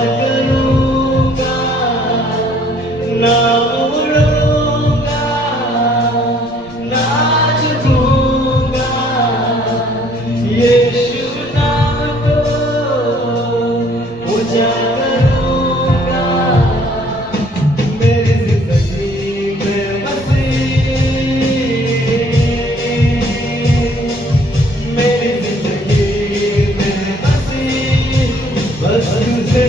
करूंगा ना उड़ूंगा ना झुकूंगा यीशु नाम को ऊंचा करूंगा मेरी जिंदगी में मेरी जिंदगी में बस तुझे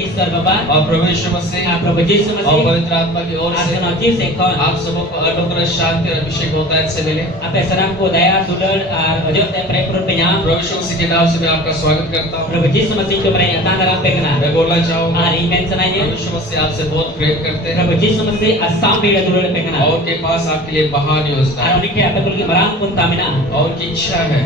ईश्वर बाबा और प्रभु यीशु मसीह प्रभु यीशु और मसीह पवित्र आत्मा की ओर से आप सबों को अनुग्रह शांति और अभिषेक होता है से मिले आपे सलाम को दया दुलर और वजह ते परिपूर्ण पेना प्रभु यीशु मसीह के नाम से मैं आपका स्वागत करता हूँ। प्रभु यीशु मसीह को मेरे अतान राम पेगना मैं बोलना चाहूँगा और इमें सुनाइए प्रभु यीशु मसीह आपसे बहुत प्रेम करते हैं। प्रभु यीशु मसीह अस्साम बेड़ा दुलर पेगना और के पास आपके लिए महान योजना और है उनके आपे कुल की मराम कुन तामिना और की इच्छा है।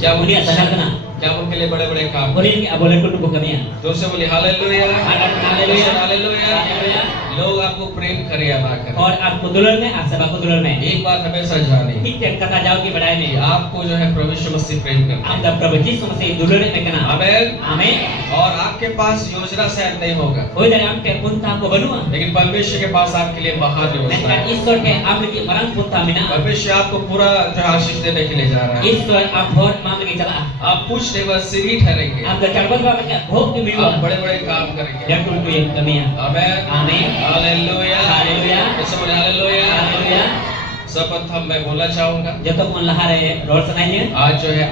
क्या मुनिया सहागना क्या उनके लिए बड़े बड़े काम। Uli boleh kudu kami ya. जोर से बोले हालेलुया, हालेलुया, हालेलुया। हालेलुया। लोग आपको प्रेम करे या ना करे, और आपको दुल्हन में आप सबको दुल्हन में एक बात हमेशा जाने ठीक कथा जाओ की बढ़ाई कि में आपको जो है प्रभु यीशु मसीह प्रेम करते आप हैं। द प्रभु यीशु मसीह दुल्हन में कना आमीन। आमीन और आपके पास योजना शायद नहीं होगा, कोई dari am te punta ko banua लेकिन परमेश्वर के पास आपके लिए महान योजना maka है। ईश्वर के am lagi marang punta mina परमेश्वर आपको पूरा जो है आशीष देने के लिए जा रहा है। ईश्वर आप बहुत मांग लगी चला आप कुछ नहीं बस सीढ़ी ठहरेंगे, आप द चढ़बत बाबा का भोग की मिलवा आप बड़े बड़े काम करेंगे। dan kudu yang kami ya आमीन, आमीन हालेलुया, हालेलुया ऐसे बोले हालेलुया। हालेलुया सर्वप्रथम मैं बोलना चाहूंगा, joto pun lahare rol sananya आज जो है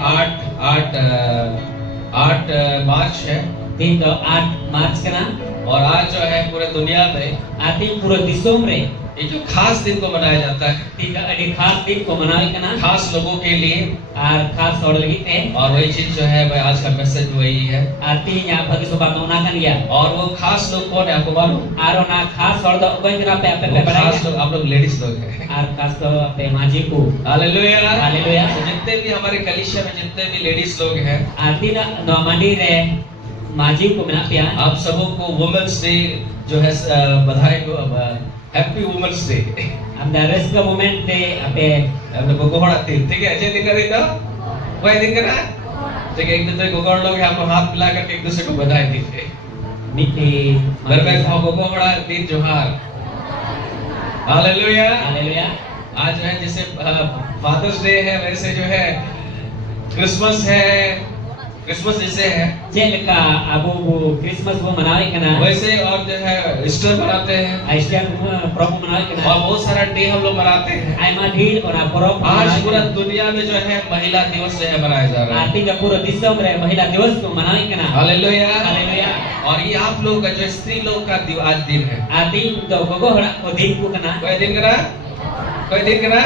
8 मार्च है दिन तो 8 मार्च कना और आज जो है पूरे दुनिया में आती पूरा दिसोम रे ये जो खास दिन को मनाया जाता है, tiga adi khas दिन को मनावे कना खास लोगों के लिए। और खास और लगी ते और वही चीज जो है मैं आज का मैसेज वही है। artinya bagi sobat menggunakan dia और वो खास लोग कौन है आपको मालूम? arona khas और द कोई कना पे पे वो बढ़ाई खास लोग आप लोग लेडीज लोग हैं। और खास तो पे माजी को हालेलुया, हालेलुया तो जितने भी हमारे कलीसिया में जितने भी लेडीज लोग हैं, artinya no mandi re माजी को मिला पिया आप सबों को वुमेन्स डे जो है बधाई को happy women's day. am da res ka moment de ape हम लोग को बड़ा दिन, ठीक है, अच्छे दिन का दिन ना, वही दिन का ना, ठीक है। एक दूसरे को गोड़ लोग आपको हाथ मिला करके एक दूसरे को बधाई दीजिए। miti बरबर को बड़ा दिन जोहार। हालेलुया। हालेलुया आज जो है जैसे फादर्स डे है वैसे जो है क्रिसमस है, क्रिसमस जैसे है jeleka abu Christmas वो मनावे कना वैसे, और जो है ईस्टर मनाते हैं Aisyah promo मनावे और कना बहुत सारा डे हम लोग मनाते हैं। aima dhir ora promo आज पूरा दुनिया में जो है महिला दिवस जो है मनाया जा रहा है। artinya pura disam re mahila दिवस को मनावे कना हालेलुया। हालेलुया और ये आप लोग का जो स्त्री लोग का आज दिन है। arti to gogo hora ko din ko kana कोई दिन करा, कोई दिन करा।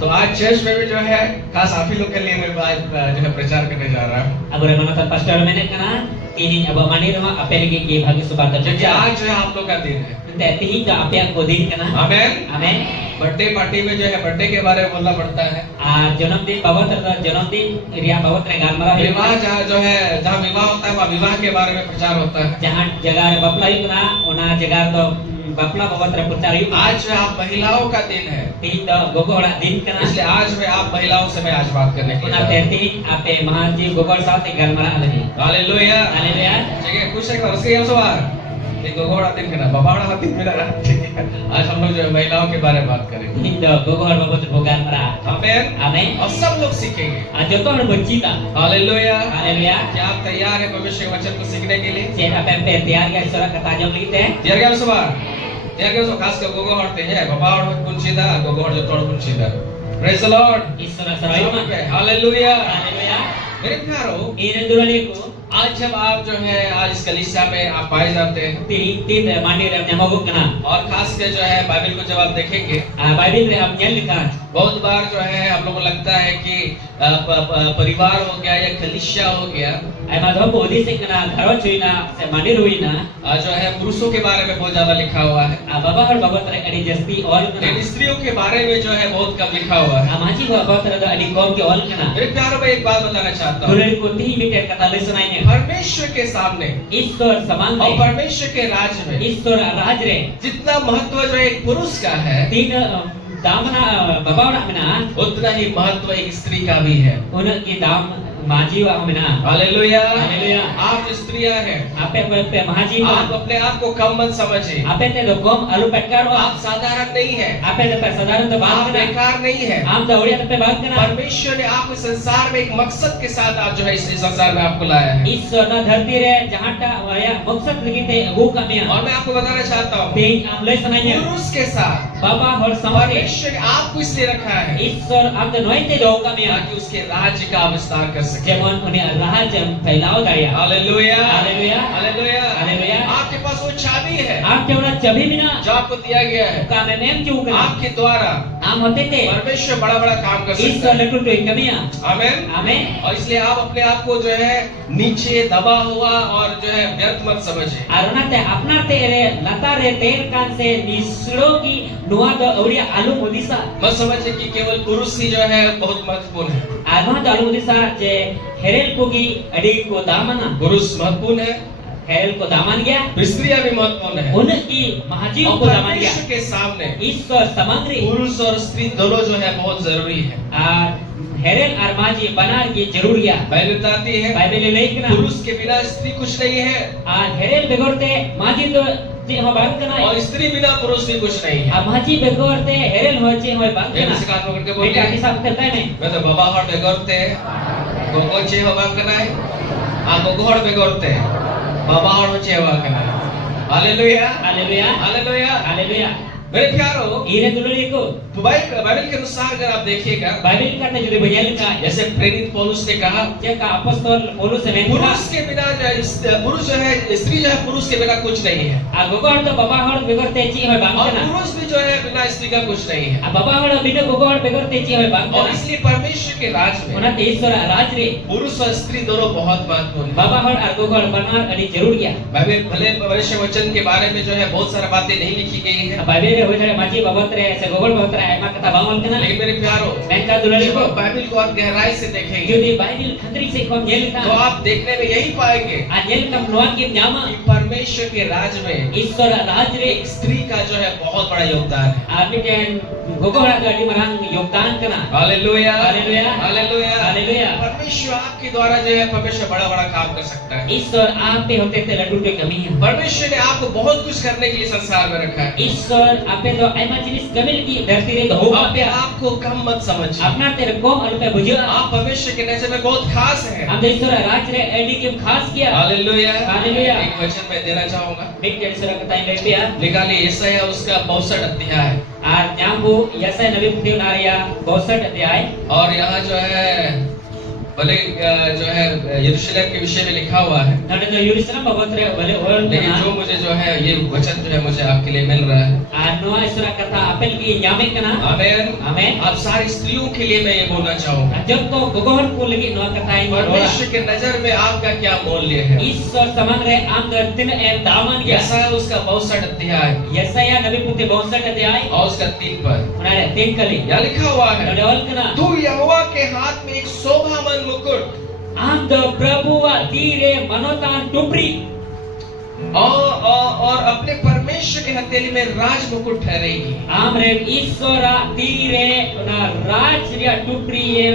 तो आज चर्च में भी जो है खास आप ही लोग के लिए मैं आज जो है प्रचार करने जा रहा हूँ, abu re mana pastor mene kana ini abu mani rama ape lagi ki bagi sobat क्योंकि आज जो है आप लोग का दिन है। te tihi ka ape ko din kana आमीन। amen बर्थडे पार्टी में जो है बर्थडे के बारे में बोलना पड़ता है। जन्मदिन बाबत जन्मदिन रिया बाबत रे गालमरा विवाह जहाँ जो है जहाँ विवाह होता है वहाँ विवाह के बारे में प्रचार होता है। जहां जगह रे बपला yu kana ona जगह तो बपला बाबत रे प्रचार yu आज जो है आप महिलाओं का दिन है, tihi to gogo hora din kana इसलिए आज में आप महिलाओं से मैं आज बात करने के ona लिए। te tihi ape mahaji gogo साथ गालमरा lagi हालेलुया। हालेलुया ठीक है, कुछ एक उसके हम सवार एक गोगोड़ा दिन करना बाबाड़ा हाथ दिन मिला, ठीक है। आज हम लोग जो है महिलाओं के बारे में बात करेंगे। tihi to gogo hora babot ro गालमरा आमीन। amen और सब लोग सीखेंगे। joto hora bercita hallelujah. Hallelujah क्या आप तैयार हैं भविष्य के वचन को सीखने के लिए? je ape pe tiar ga sura kata jom lagi te तैयार क्या सवार? तैयार क्या सो खास कर गोगो हटते हैं बाबाड़ा कुंचीदा गोगो हट जो तोड़ कुंचीदा। Praise the Lord. isura saraima hallelujah. Hallelujah मेरे प्यारो, ini duraliku आज जब आप जो है आज इस कलीसिया में आप पाए जाते हैं tin mandi re nyamoguk kana और खास कर जो है बाइबल को जब आप देखेंगे Bible re am nyel kan बहुत बार जो है हम लोगों को लगता है कि परिवार हो गया या कलीसिया हो गया ai ma do bodi se kana dharo chuina se mandi ruina जो है पुरुषों के बारे में बहुत ज्यादा लिखा हुआ है, baba har babat re adi jasti ol kana लेकिन स्त्रियों के बारे में जो है बहुत कम लिखा हुआ है। amaji babat re adi kom ke ol kana मेरे प्यारों में एक बात बताना चाहता हूँ, durali ko tihi mite kata lesunai परमेश्वर के सामने ईश्वर समान और है परमेश्वर के राज्य में ईश्वर राज रे जितना महत्व जो एक पुरुष का है तीन दामना बाबा orang mena उतना ही महत्व एक स्त्री का भी है। उनकी दाम माजी wa mena हालेलुया। हालेलुया आप जो स्त्रियां हैं ape pe mahaji आप अपने आप को कम मत समझिए, ape te do kom alu petkar आप साधारण नहीं है, ape te sasaran to आप baat kana बेकार नहीं है। am da uria te baat kana परमेश्वर ने आपको संसार में एक मकसद के साथ आप जो है इस संसार में आपको लाया है। ईश्वर ना धरती रे जहां टा या मकसद लगी थे वो कमियां और मैं आपको बताना चाहता हूँ तीन am le sananya पुरुष के साथ बाबा और समाज परमेश्वर ने आपको इसलिए रखा है ईश्वर am da noite do kamian ताकि उसके राज्य का विस्तार कर सके। जेमन उन्हें राज फैलाओ दरिया हालेलुया। Hallelujah hallelujah. हालेलुया आपके पास वो चाबी है Am teuna chabi bina जो आपको दिया गया है। ka memem chu kana. आपके द्वारा Am hote te परमेश्वर बड़ा बड़ा काम कर सकता Ishwar है। latu tu kamia. आमेन। Amen. और इसलिए आप अपने आप को जो है नीचे दबा हुआ और जो है व्यर्थ मत समझे। Arunate apnarte ere latare ter kan se nisro ki nuwa do auria alu modisa. मत समझे कि केवल पुरुष ही जो है बहुत महत्वपूर्ण है। Arma do alu modisa je herel ko ki adi ko damana. पुरुष महत्वपूर्ण है, Herel ko daman gaya. स्त्रियां भी महत्वपूर्ण है। Unki mahajiv और ko daman gaya. परमेश्वर के सामने Ishwar samangri. पुरुष और स्त्री दोनों जो है बहुत जरूरी है। हेरेल और माजी बनार की जरूरिया बाइबल बताती है बाइबल लेखना पुरुष के बिना स्त्री कुछ नहीं है हेरेल बेगोरते माजी तो जे हो बात करना और स्त्री बिना पुरुष भी कुछ नहीं है। माजी बेगोरते हेरेल हो जे हो बात एक करना से कान पकड़ के बोल बेटा किसा करता है नहीं मैं तो बाबा हड़ बेगोरते गोगो चे हो बात करना है गोगो हड़ बेगोरते बाबा हड़ चे हो बात करना है। हालेलुया हालेलुया हालेलुया हालेलुया मेरे प्यारो इरे दुलड़ी को बाइबल के अनुसार अगर आप देखिएगा बाइबल का ने जुड़े बयान का जैसे प्रेरित पौलुस ने कहा जे का अपॉस्टल पौलुस ने पुरुष के बिना पुरुष जो है स्त्री जो है पुरुष के बिना कुछ नहीं है आ गोगोड़ तो बाबा हड़ बेगोरते ची हो बात और करना पुरुष भी जो है बिना स्त्री का कुछ नहीं है। आ बाबा हड़ बिना गोगोड़ बेगोरते ची हो बात और करना इसलिए परमेश्वर के राज में ओना ईश्वर राज रे पुरुष और स्त्री दोनों बहुत महत्वपूर्ण है। बाबा हड़ और गोगोड़ बनना अड़ी जरूर गया बाइबल भले भविष्य वचन के बारे में जो है बहुत सारी बातें नहीं लिखी गई है बाइबल रे होय माजी बाबतरे से गोगोड़ बाबतरे आमा कथा बावल केना लेकिन मेरे प्यारो बैंका दुलड़ी जब को आप बाइबल को आप गहराई से देखेंगे जुदी बाइबल खंदरी से को गेल तो का आप देखने में यही पाएंगे आ जेल कम लोन के न्यामा कि परमेश्वर के राज में ईश्वर राज रे एक स्त्री का जो है बहुत बड़ा योगदान है। आपने के गोगोड़ा का अड़ी मरान योगदान करना हालेलुया हालेलुया हालेलुया हालेलुया परमेश्वर आपके द्वारा जो है परमेश्वर बड़ा बड़ा काम कर सकता है। ईश्वर आप पे होते थे लड्डू के कमी है परमेश्वर ने आपको बहुत कुछ करने के लिए संसार में रखा है। ईश्वर आपे तो ऐमा जिनिस कमिल की धरती रे हो आप आपको कम मत समझिए। अपना तेरे को अलपे बुझो आप परमेश्वर के नजर में बहुत खास हैं। हम ईश्वर राज रे एडी के खास किया हालेलुया हालेलुया एक वचन मैं देना चाहूंगा बिग ईश्वर का टाइम लेते हैं निकालिए यशायाह उसका 62 अध्याय आज न्यामबु यसा नबी पुतियो नारिया 62 अध्याय और यहाँ जो है भले जो है यरूशलेम के विषय में लिखा हुआ है नडे तो यरूशलेम बाबतरे भले और लेकिन जो मुझे जो है ये वचन जो है मुझे आपके लिए मिल रहा है। आनो ईश्वर कथा अपेल की न्यामे कना आमेन आमेन आप सारी स्त्रियों के लिए मैं ये बोलना चाहूंगा जब तो गोगोहर को लगी नो कथा इन परमेश्वर के नजर में आपका क्या मूल्य है। ईश्वर समंग रे आम दिन ए दामन गया यशायाह उसका 62 अध्याय यसाया नबी पुति 62 अध्याय और उसका 3 पद उनारे 3 कली यहाँ लिखा हुआ है नडे और कना तू यहोवा के हाथ में एक शोभामन मुकुट आम द प्रभु वा तीरे मनोतान टुपरी और अपने परमेश्वर के हथेली में राज मुकुट ठहरेगी। आम रे ईश्वर तीरे ना राज रे टुपरी ये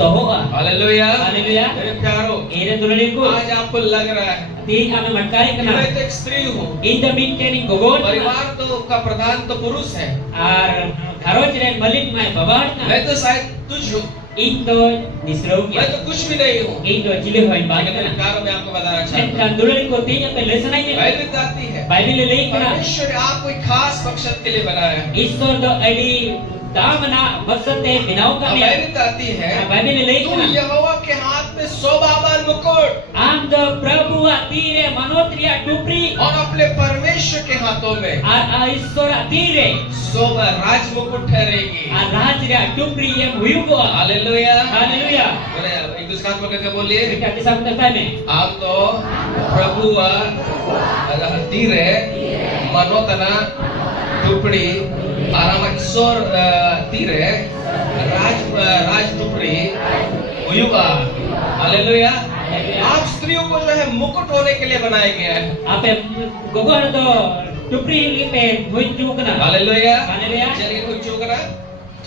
तोवा हालेलुया हालेलुया मेरे प्यारो एरे दुलड़ी को आज आपको लग रहा है तीन हमें मटकारी करना मैं तो एक स्त्री हूँ इन द मीन कैनिंग गोगोल परिवार तो का प्रधान तो पुरुष है और घरोज रे मलिक में बबाड़ ना मैं तो शायद तुझ हूँ इन तो निसरो मैं तो कुछ भी नहीं हूँ इन तो जिले होई बात लेकिन मेरे करना प्यारो मैं आपको बताना मैं चाहता हूँ दुलड़ी को तीन पे लेसन आई है बाइबल बताती है बाइबल ले करना परमेश्वर ने आपको एक खास मकसद के लिए बनाया है। ईश्वर तो एडी दामना मकसद है बिनाव का में बाइबल बताती है बाइबल ले तू करना यहोवा के हाथ में शोभामन मुकुट आम द प्रभु तीरे मनोत्रिया टुपरी और अपने परमेश्वर के हाथों में आ ईश्वर तीरे शोभा राज मुकुट ठहरेगी। आ राज रे टुपरी ये हुयुगो हालेलुया हालेलुया बोले एक दूसरे हाथ पकड़ के बोलिए बेटा किसा करता है में आप तो प्रभु तीरे मनोतना टुकड़ी आराम ईश्वर तीरे राज टुकड़ी हुयुगा। हालेलुया आप स्त्रियों को जो है मुकुट होने के लिए बनाया गया है। आपे गोगोर तो टुपरी पे हुई चुकना हालेलुया हालेलुया चलिए कोई चुकना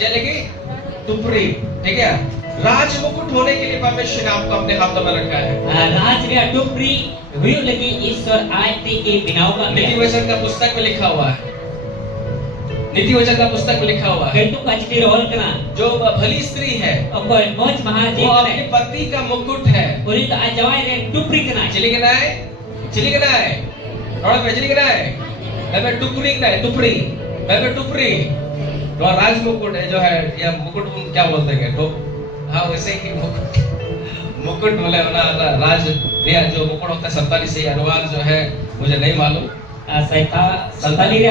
चलेगी टुकड़ी ठीक है। राज मुकुट होने के लिए परमेश्वर ने आपको अपने हाथों में रखा है। राज रे टुपरी हुई लगी ईश्वर आयते के बिनाव का नीति वचन का पुस्तक में लिखा हुआ है। नीति वचन का पुस्तक में लिखा हुआ है केतु काचटी रोल कना जो भली स्त्री है कोई मोच महाजी वो अपने पति का मुकुट है। पूरी तो आज जवाई रे टुपरी कना चिली के नाय थोड़ा पे चिली के नाय मैं टुकड़ी ना टुकड़ी मैं टुकड़ी तो राज मुकुट है जो है या मुकुट क्या बोलते हैं तो हाँ वैसे ही मुकुट बोले ना राज या जो मुकुट होता है 47 से अनुवाद जो है मुझे नहीं मालूम Santali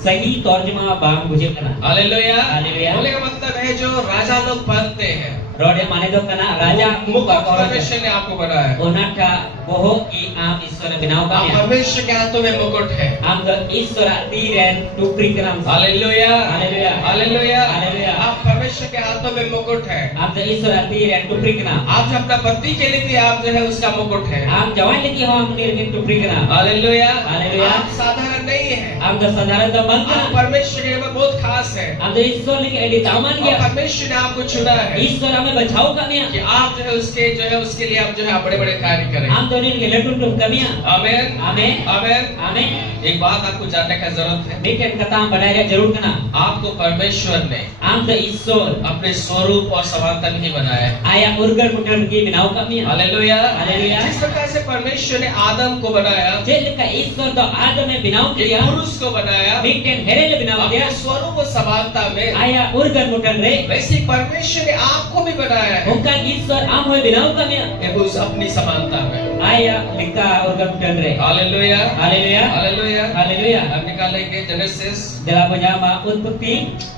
sagi terjemah bang bujil kana. Hallelujah hallelujah. बोले का मतलब है जो राजा लोग बनते हैं Rode mane do kana raja मुकुट परमेश्वर ने आपको बनाया है। onata boho ki am Ishwara binaw आप kami. परमेश्वर के हाथों में मुकुट है Am the Ishwara tiren tupri kanam. Hallelujah hallelujah. Hallelujah hallelujah. आप परमेश्वर के हाथों में मुकुट है Am the Ishwara tiren tupri kanam. आप जो अपना पति के लिए भी आप जो है उसका मुकुट है Am jawan lagi ho am nirgin tupri kanam. Hallelujah hallelujah. आप साधारण नहीं है Am the sadara da आप bangka. परमेश्वर के लिए बहुत खास है Am the Ishwar lagi edi taman और dia. परमेश्वर ने आपको चुना है Ishwar ame bachao kami. कि आप जो है उसके लिए आप जो है बड़े बड़े कार्य करें Am the nirgin letuntun kami. Amen Amen. Amen Amen. एक बात आपको जानने का जरूरत है Niken kata am badaya jarur kana. आपको परमेश्वर ने Am the Ishwar अपने स्वरूप और समानता में ही बनाया है aya urgar mutan ki binaw kami. Hallelujah hallelujah. जिस प्रकार से परमेश्वर ने आदम को बनाया Jelika Ishwar do Adam e binaw एक kiya. पुरुष को बनाया Niken herele binaw अपने dia. स्वरूप और समानता में Aya urgar mutan re. वैसे ही परमेश्वर ने आपको भी बनाया है Bukan Ishwar am hoy binaw kami. एक उस अपनी समानता में Aya lika urgar mutan re. Hallelujah Haleluya. Hallelujah Haleluya. हम निकालेंगे जेनेसिस Dalam penyama utpati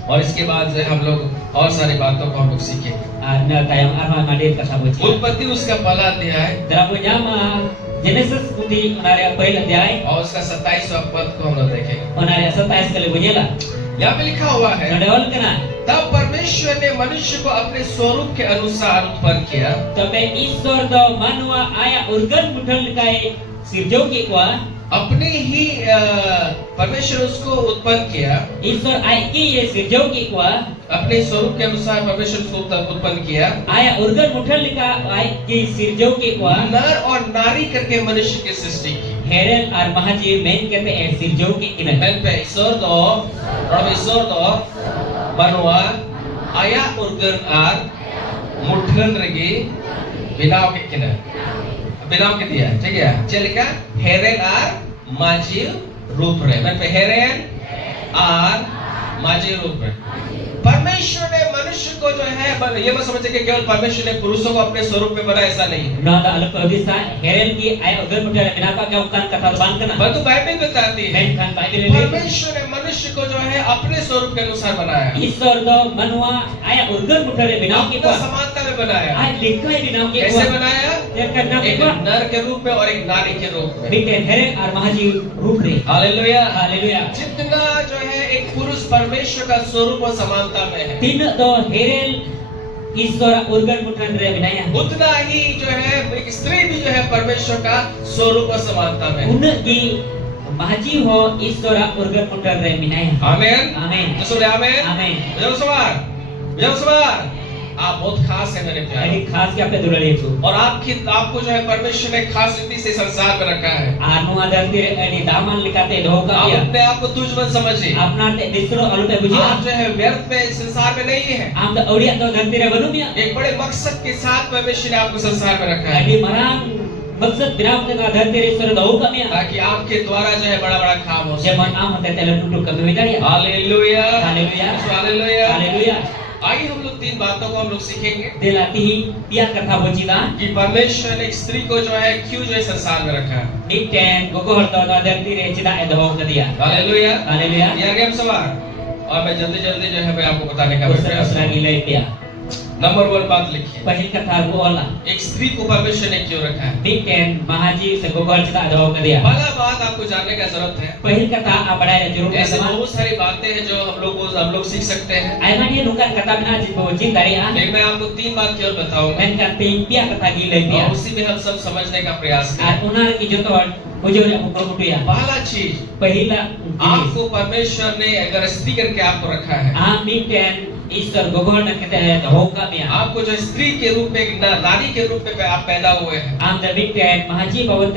और इसके बाद जो है हम लोग और सारी बातों को हम लोग सीखेंगे na tayang arma madir kasabuci. उत्पत्ति उसका पहला अध्याय Dalam penyama Genesis uti onaria पहिल अध्याय और उसका 27वां पद को हम लोग देखेंगे onaria 27 kali bunyela. यहाँ पे लिखा हुआ है Nodawal kana. तब परमेश्वर ने मनुष्य को अपने स्वरूप के अनुसार उत्पन्न किया Tabe Ishwar do manua aya urgan mutal kai sirjau ki kwa. अपने ही परमेश्वर उसको उत्पन्न किया Ishwar ai ki ye sirjau ki kwa. अपने स्वरूप के अनुसार परमेश्वर उसको उत्पन्न किया Aya urgan mutal ka ai ki sirjau ki kwa. नर और नारी करके मनुष्य की सृष्टि की Heren ar mahaji main kete e sirjau ki ina. मैं पे ईश्वर दो बनवा आया उर्गन आर मुठन रगी बिनाव के किना बिनाव के दिया ठीक है चलिका हेरेन आर माजी रूप रहे मैं पे हेरेन आर माजी रूप रहे परमेश्वर ने मनुष्य को जो है ये मत समझे कि केवल परमेश्वर ने पुरुषों को अपने स्वरूप में बनाया ऐसा नहीं Na da alap kabisa heren ki aya urgan mutal binaka ka ukan kata ban kana. परंतु बाइबल बताती है Men kan Bible le. परमेश्वर ने मनुष्य को जो है अपने स्वरूप के अनुसार बनाया Ishwar do manua aya urgan mutal binaw ki अपना kwa. समानता में बनाया Ay likai binaw ki कैसे kwa. बनाया Yan kan na एक kwa. नर के रूप में और एक नारी के रूप में Biten heren ar mahaji रूप रे. Hallelujah Haleluya. जितना जो है एक पुरुष परमेश्वर का स्वरूप और समानता में है Tin do heren Ishwar urgan mutal re binaya. उतना ही जो है एक स्त्री भी जो है परमेश्वर का स्वरूप और समानता में है Una gi mahaji ho Ishwar urgan mutal re binaya. आमेन Amen. तो सुने आमेन Amen. जय सवार आप बहुत खास है मेरे प्यारे Jadi khas ki ape dulale itu. और आपको जो है परमेश्वर ने खास रीति से संसार में रखा है Anu ada tir ani daman likate doh आप ka ya. अपने आप को तुझ मत समझिए Apna te distro alupe buji. आप जो है व्यर्थ में इस संसार में नहीं है Am da audia to ganti re banum ya. एक बड़े मकसद के साथ परमेश्वर ने आपको संसार में रखा है Jadi marang maksud binaw ka ganti re sura doh ka ya. ताकि आपके द्वारा जो है बड़ा बड़ा काम हो सके Jaman am hote tele tutu kami widaya. Hallelujah Haleluya. Hallelujah Haleluya. आइए हम लोग 3 बातों को हम लोग सीखेंगे Delatihi pia kata bojida. कि परमेश्वर ने एक स्त्री को जो है क्यों जो है संसार में रखा है Niken gogoh to da ganti re cida e doh ka dia. Hallelujah Haleluya. ये आ गया हम सवाल और मैं जल्दी जल्दी जो है मैं आपको बताने का Usra प्रयास usra gilai pia. नंबर 1 बात लिखिए Pahil kata go ola. एक स्त्री को परमेश्वर ने क्यों रखा है Niken mahaji se gogoh cida e doh ka dia. पहला बात आपको जानने का जरूरत है Pahil kata abadai re juruk ऐसे sama. बहुत सारी बातें हैं जो हम लोग सीख सकते हैं Aiman ye nukan kata bina jit bojin dari a. लेकिन मैं आपको 3 बात केवल बताऊंगा Men kan ting pia kata gilai pia. और उसी में हम सब समझने का प्रयास Ar करें unar ki joto bujur ya mukro mutu ya. पहला चीज Pahila आपको परमेश्वर ने अगर स्त्री करके आपको रखा है Niken Ishwar gogoh na kete doh ka ya. आपको जो स्त्री के रूप में एक नारी के रूप में आप पैदा हुए हैं Am da Niken mahaji babot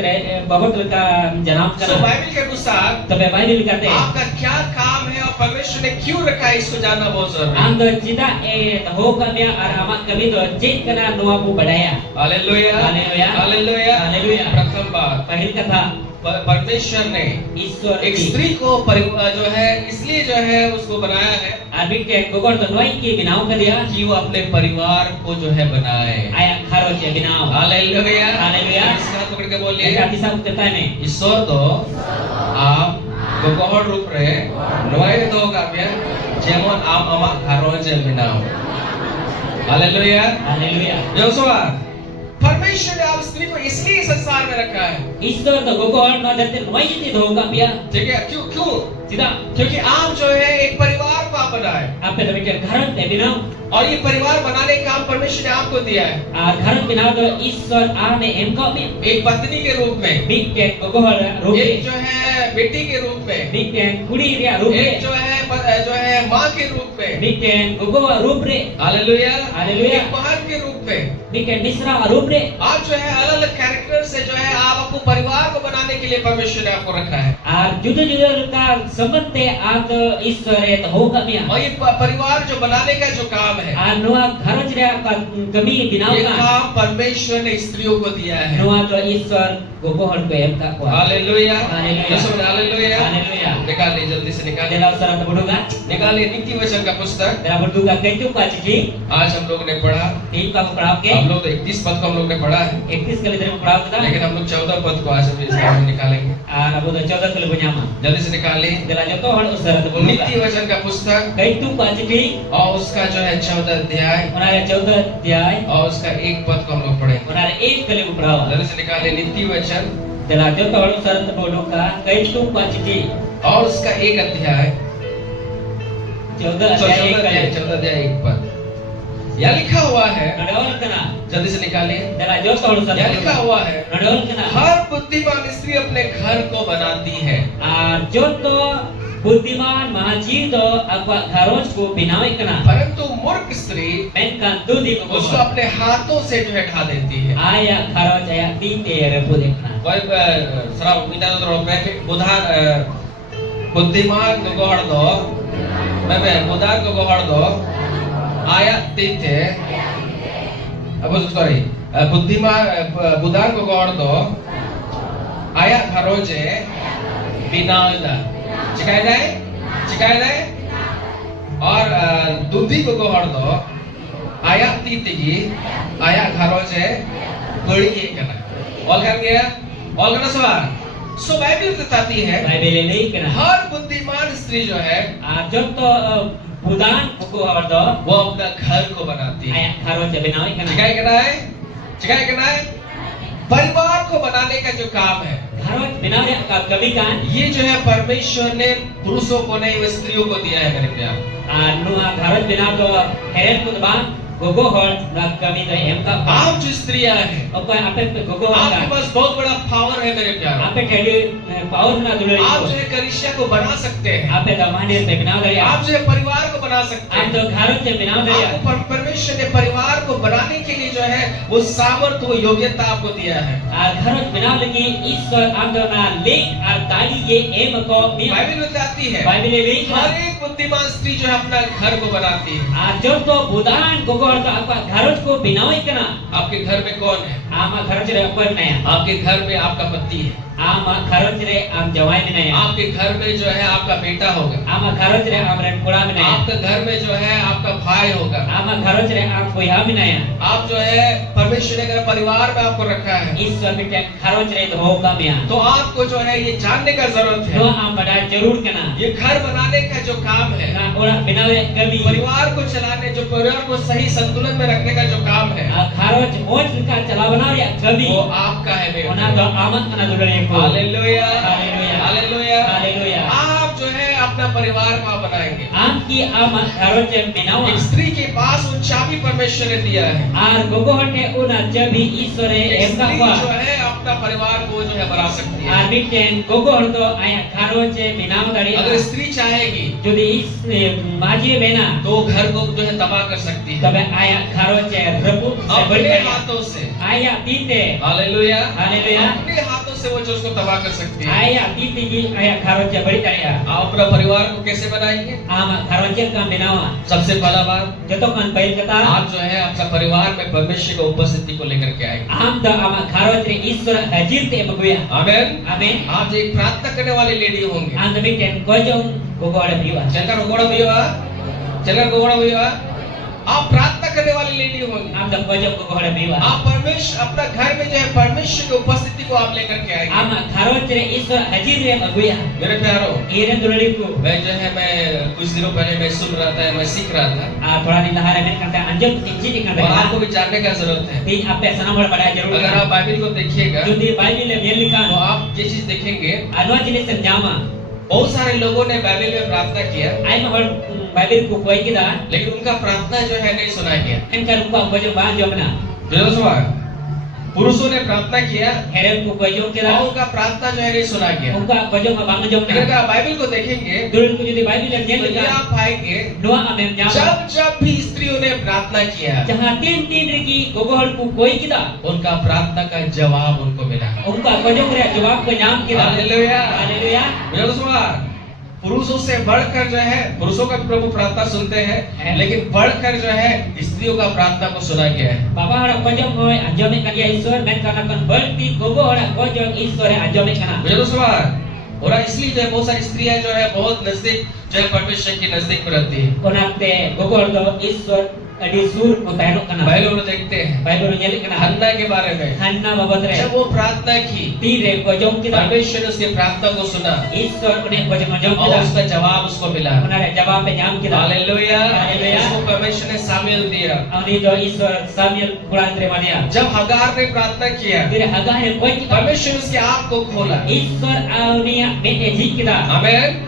ka janam so kana. Bible के अनुसार Tabe Bible kate. आपका क्या काम है और परमेश्वर ने क्यों रखा है इसको जानना बहुत जरूरी है Am da cida e doh ka ya ar amak kami do jit kana nuwa bu badaya. Hallelujah hallelujah. Hallelujah hallelujah. प्रथम बात Pahil kata परमेश्वर ने Ishwar एक ki. स्त्री को जो है इसलिए जो है उसको बनाया है Niken gogoh to nuai ki binaw ka dia. कि वो अपने परिवार को जो है बनाए Aya kharo ya binaw. Hallelujah hallelujah. इसका हाथ पकड़ के बोलिए Eka bisa uteta ne. ईश्वर तो am gogohor rup re noy do kapya jemon am amak gharonj binaw. Haleluya. Haleluya. Yosua, परमेश्वर ने आप स्त्री को इसलिए संसार में रखा है। ईश्वर तो गोगोहर न धरते नोई जितनी धोखा पिया। ठीक है, क्यों क्यों? सीधा क्योंकि आप जो है एक परिवार को आप बनाए। आप पे तभी घर पे बिनाओ और ये परिवार बनाने का काम परमेश्वर ने आपको दिया है। घर बिनाओ तो ईश्वर आने एमको में एक पत्नी के रूप में, बिग के गोगोहर रूप में, एक जो है बेटी के रूप में, बिग के कुड़ी रिया रूप में, एक जो है माँ के रूप में, बिग के गोगोहर रूप रे। Hallelujah, hallelujah. एक बहन के रूप में, बिग के मिश्रा रूप रे। आप जो है अलग अलग कैरेक्टर से जो है आप आपको परिवार को बनाने के लिए परमेश्वर ने आपको रखा है। जुदा जुदा का संबंध ते आप ईश्वर है तो होगा मिया। और ये परिवार जो बनाने का जो काम है, नुआ घरज रे का कमी बिनाओ ये का काम परमेश्वर ने स्त्रियों को दिया है। नुआ तो ईश्वर गोगोहर को एम का को। Hallelujah, hallelujah. Hallelujah, hallelujah. निकालिए जल्दी से निकालिए, देला सरा तो बडूगा निकालिए नीति वचन का पुस्तक। देला बडूगा कैतु का चिट्ठी आज हम लोग ने पढ़ा, तीन का पढ़ाओ के हम लोग तो 31 पद को हम लोग ने पढ़ा है, 31 के लिए पढ़ाओ था, लेकिन हम लोग 14 पद को आज हम इसमें निकालेंगे। अब तो 14 के लिए बुझामा जल्दी से निकालिए देला जो तो हर उस सरा तो बडूगा नीति वचन का पुस्तक कैतु का चिट्ठी और उसका जो है 14 अध्याय उनारे 14 अध्याय और उसका 1 पद को हम लोग पढ़ेंगे। उनारे 1 के लिए पढ़ाओ जल्दी से निकालिए नीति वचन देला जो तो हर उस सरा तो बडूगा कैतु का चिट्ठी और उसका 1 अध्याय 14 अध्याय 1 पद। यहाँ लिखा हुआ है, नडवल कना जल्दी से निकालिए, देला जो तो हर सरा यहाँ लिखा हुआ है, नडवल कना हर बुद्धिमान स्त्री अपने घर को बनाती है, जो तो बुद्धिमान महाजी तो अपना घरों को बिनावे कना परंतु मूर्ख स्त्री मेनकान दूधी को उसको अपने हाथों से जो है ढा देती है। आया घरों आया तीते रपो देखना वही सरा विदा तो बुधान बुद्धिमान को गोहड़ दो, मैं बुधान को गोहड़ दो आया तीते, अब सॉरी बुद्धिमान बुधान को गोहड़ दो आया घरों जे बिनावदा चिकाई जाए और दूधी को गोहड़ दो आया तीतिगी आया घरों से बड़ी ये करना और कर गया और करना सवाल। सो बाइबल बताती है बाइबल नहीं करना हर बुद्धिमान स्त्री जो है जो तो बुदान को गोहड़ दो वो अपना घर को बनाती है। आया घरों से बिनावे कना चिकाई करना है परिवार को बनाने का जो काम है, घरों बिनावे का कभी कान ये जो है परमेश्वर ने पुरुषों को नहीं स्त्रियों को दिया है मेरे प्यार। नुआ घरों बिना तो हेरेन कुदबा गोगोहर ना कमी तो एम का आप जो स्त्रियां हैं, अपन आपे गोगोहर आपके पास बहुत बड़ा पावर है मेरे प्यार। आपे टेली पावर ना दुलरी आप जो है कलीसिया को बना सकते हैं, आपे दमाने से बिना दरिया आप जो है परिवार को बना सकते आप हैं। तो घरों से बिना दरिया आपको परमेश्वर ने परिवार को बनाने के लिए जो है वो सामर्थ्य वो योग्यता आपको दिया है। घरों बिना लगी ईश्वर आंदोलना लेख और दाली ये एम को बाइबल बताती है बाइबल लेख हर एक बुद्धिमान स्त्री जो है अपना घर को बनाती है। जो तो बुदान गोगोहर तो आपका घरों को बिनावे कना आपके घर में कौन है? आमा घरों रे अपन नया आपके घर में आपका पति है, आमा घरों रे आम जवाई में नया आपके घर में जो है आपका बेटा होगा, आमा घरों रे आम रनकोड़ा में नया आपके घर में जो है आपका भाई होगा, आमा घरों रे आम कोया में नया आप जो है परमेश्वर ने अगर परिवार में आपको रखा है ईश्वर बेटे घरों रे तो होगा मिया तो आपको जो है ये जानने का जरूरत तो है आम बड़ा जरूर कना ये घर बनाने का जो काम है, ना ओरा बिनावे कभी परिवार को चलाने जो परिवार को सही संतुलन में रखने का जो काम है घरों मोज का चलावना या कभी वो आपका है मेरे ओना तो आमन कना दुलरी को हालेलुया हालेलुया हालेलुया हालेलुया आप जो है अपना परिवार को आप बनाएंगे। आम की आम घरों से बिनावा एक स्त्री के पास वो चाबी परमेश्वर ने दिया है। आर गोगोहटे उना जब भी ईश्वर एक एम का स्त्री हुआ जो है अपना परिवार को जो है बना सकती है। आर बिटेन गोगोहर तो आया घरों से बिनाव दरी अगर स्त्री चाहेगी यदि इस माजी बेना तो घर को जो है तबाह कर सकती है तब आया घरों से रबु से अपने बड़ी हाथों से। आया तीते हालेलुया हालेलुया अपने हाथों से वो जो उसको तबाह कर सकती है। आया तीते जी आया घरों से बड़ी दरिया आप अपना परिवार को कैसे बनाएंगे? आम घरों से काम बिनावा सबसे पहला बात जो तो कन पहल कता आप जो है अपना परिवार में परमेश्वर की उपस्थिति को लेकर के आएंगे। आम तो आम घरों से ईश्वर हाजिर ते बगुया आमीन। आमीन आप जो एक प्रार्थना करने वाली लेडी होंगे, आम तो बिटेन कोजों गोगोहर बिवा चलकर गोगोड़ा भैया आप प्रार्थना करने वाली लेडी होंगी। am da pojok gogo hora biwa आप परमेश्वर अपना घर में जो है परमेश्वर की उपस्थिति को आप लेकर के आएंगे। am gharoj re isor hajir re aguya मेरे प्यारों, ire duraliku मैं जो है मैं कुछ दिनों पहले मैं सुन रहा था, मैं सीख रहा था thoda din lahara men kata anjom inji kan और आपको da भी जानने का जरूरत है। tin ape sanam hora pada jarur अगर आप बाइबल को देखिएगा judi bible le तो melikan आप ये चीज देखेंगे, anwa jenis senjama बहुत सारे लोगों ने बाइबल में प्रार्थना किया ai ma hor bible ku koi kita लेकिन उनका प्रार्थना जो है नहीं सुना गया। en kan ku pojok ba jomna पुरुषों ने प्रार्थना किया heren ku pojok और kita उनका प्रार्थना जो है नहीं सुना गया। unka pojok ma bang jomna लेकिन अगर बाइबल को देखेंगे durun ku judi bible le तो ये melikan आप पाएंगे noa amem nyama जब जब भी स्त्रियों ने प्रार्थना किया jahan tin regi gogo hor ku koi kita उनका प्रार्थना का जवाब उनको मिला। unka pojok re jawab ko nyam kita hallelujah. haleluya पुरुषों से बढ़कर जो है, पुरुषों का भी प्रभु प्रार्थना सुनते हैं लेकिन बढ़कर जो है स्त्रियों का प्रार्थना को सुना गया है। Bapa hora pojok hoy anjome kan dia isor men kana kan berti gogo hora pojok isor anjome kana और इसलिए जो है बहुत सारी स्त्रियां जो है बहुत नजदीक जो है परमेश्वर के नजदीक में रहती है। konate gogo hor do isor adi sur ko taino kana Bible में देखते हैं bible nyeli kana हन्ना के बारे में, hanna babot re जब वो प्रार्थना की tire pojok kita परमेश्वर ने उसकी प्रार्थना को सुना isor une pojok anjom और kita उसका जवाब उसको मिला। konare jawab pe nyam kita hallelujah. Hallelujah. उसको परमेश्वर ने सामेल दिया। ani do isor samuel kuran terima dia जब हगार ने प्रार्थना किया tire haga he koi kita परमेश्वर उसकी आँख को खोला। isor aunia men eji kita आमीन।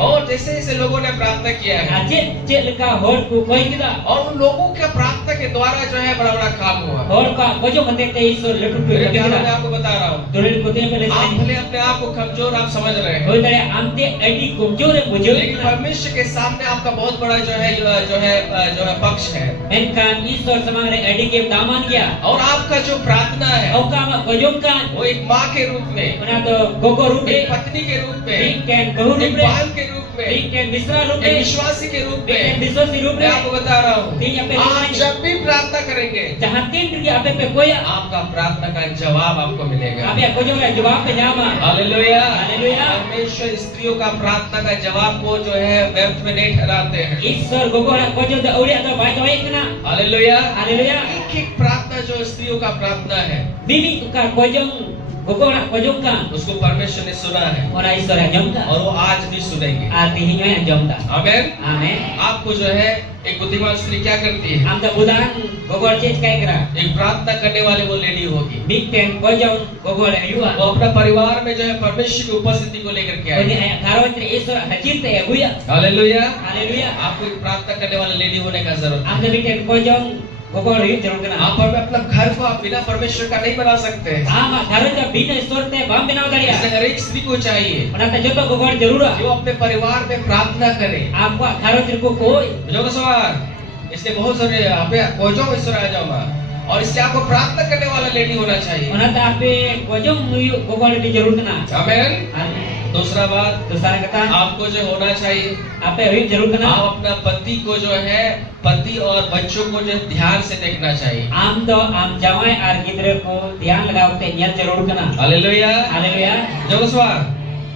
और जैसे जैसे लोगों ने प्रार्थना किया है ajit chet leka hor ku koi kita और उन लोगों के प्रार्थना के द्वारा जो है बड़ा बड़ा काम हुआ। hor ka pojok hate te isor letu tu मेरे प्यारों, मैं kita आपको बता रहा हूँ, durun ku te pele आप भले अपने आप को कमजोर आप समझ रहे हैं होय तरे आमते एडी कमजोर है मुझे लेकिन परमेश्वर के सामने आपका बहुत बड़ा जो है पक्ष है मेनकान ईश्वर समंग रे एडी के दामान गया और आपका जो प्रार्थना है औका मा पजोंकान वो एक माँ के रूप में, उना तो गोगो रूप एक में पत्नी के रूप में, वीकेंड बहु एक रूप में बहन के रूप में, वीकेंड मिश्रा रूप एक में विश्वासी के रूप वीकेंड में विश्वासी रूप मैं में आपको बता रहा हूँ, तीन पे आप जब भी प्रार्थना करेंगे जहां तीन की आपे पे कोई आपका प्रार्थना का जवाब आपको मिलेगा। आपे कोजो रे जवाब पे जामा हालेलुया। हालेलुया। परमेश्वर स्त्रियों का प्रार्थना का जवाब को जो है व्यर्थ में नहीं ठहराते हैं। ईश्वर गोगो रे कोजो द औरिया तो बाय तो एक ना हालेलुया। हालेलुया। एक एक प्रार्थना जो स्त्रियों का प्रार्थना है बिबी का कोजो गोगो रे कोजो का उसको परमेश्वर ने सुना है और ईश्वर अंजमता और वो आज भी सुनेंगे। आती ही है अंजमता आमीन। आमीन। आपको जो है एक बुद्धिमान स्त्री क्या करती है, आम द बुदान गोगो चेज काय करा एक प्रार्थना करने वाली वो लेडी होगी। Bigten kojong gogol ayua. वो अपना परिवार में जो है परमेश्वर की उपस्थिति को लेकर के Koni आएगी। ay karon tre isor hajir te aguya. Hallelujah. Haleluya. आपको एक प्रार्थना करने वाला लेडी होने का जरूरत है। Am da bigten kojong gogol ayu jarur kana. आप अपना घर को आप बिना परमेश्वर का नहीं बना सकते हैं। Ama karon da bina isor te bam binaw daria. इसलिए हर एक स्त्री को चाहिए Ona ta joto gogol jarura. कि वो अपने परिवार में प्रार्थना करे। Apa karon tre ko koi. जो का सवाल इसलिए बहुत सारे आप खोजो ईश्वर आ जाओ मां और इससे आपको प्रार्थना करने वाला लेडी होना चाहिए। Ona ta ape kojong muyu gogol di jarur kana. आमीन। दूसरा बात Dosara kata आपको जो होना चाहिए ape ayu jarur kana. आप अपना पति को जो है पति और बच्चों को जो ध्यान से देखना चाहिए। Am do am jamai ar gidre ko dhyan lagaw te nyal jarur kana. Hallelujah. Haleluya. जो सवाल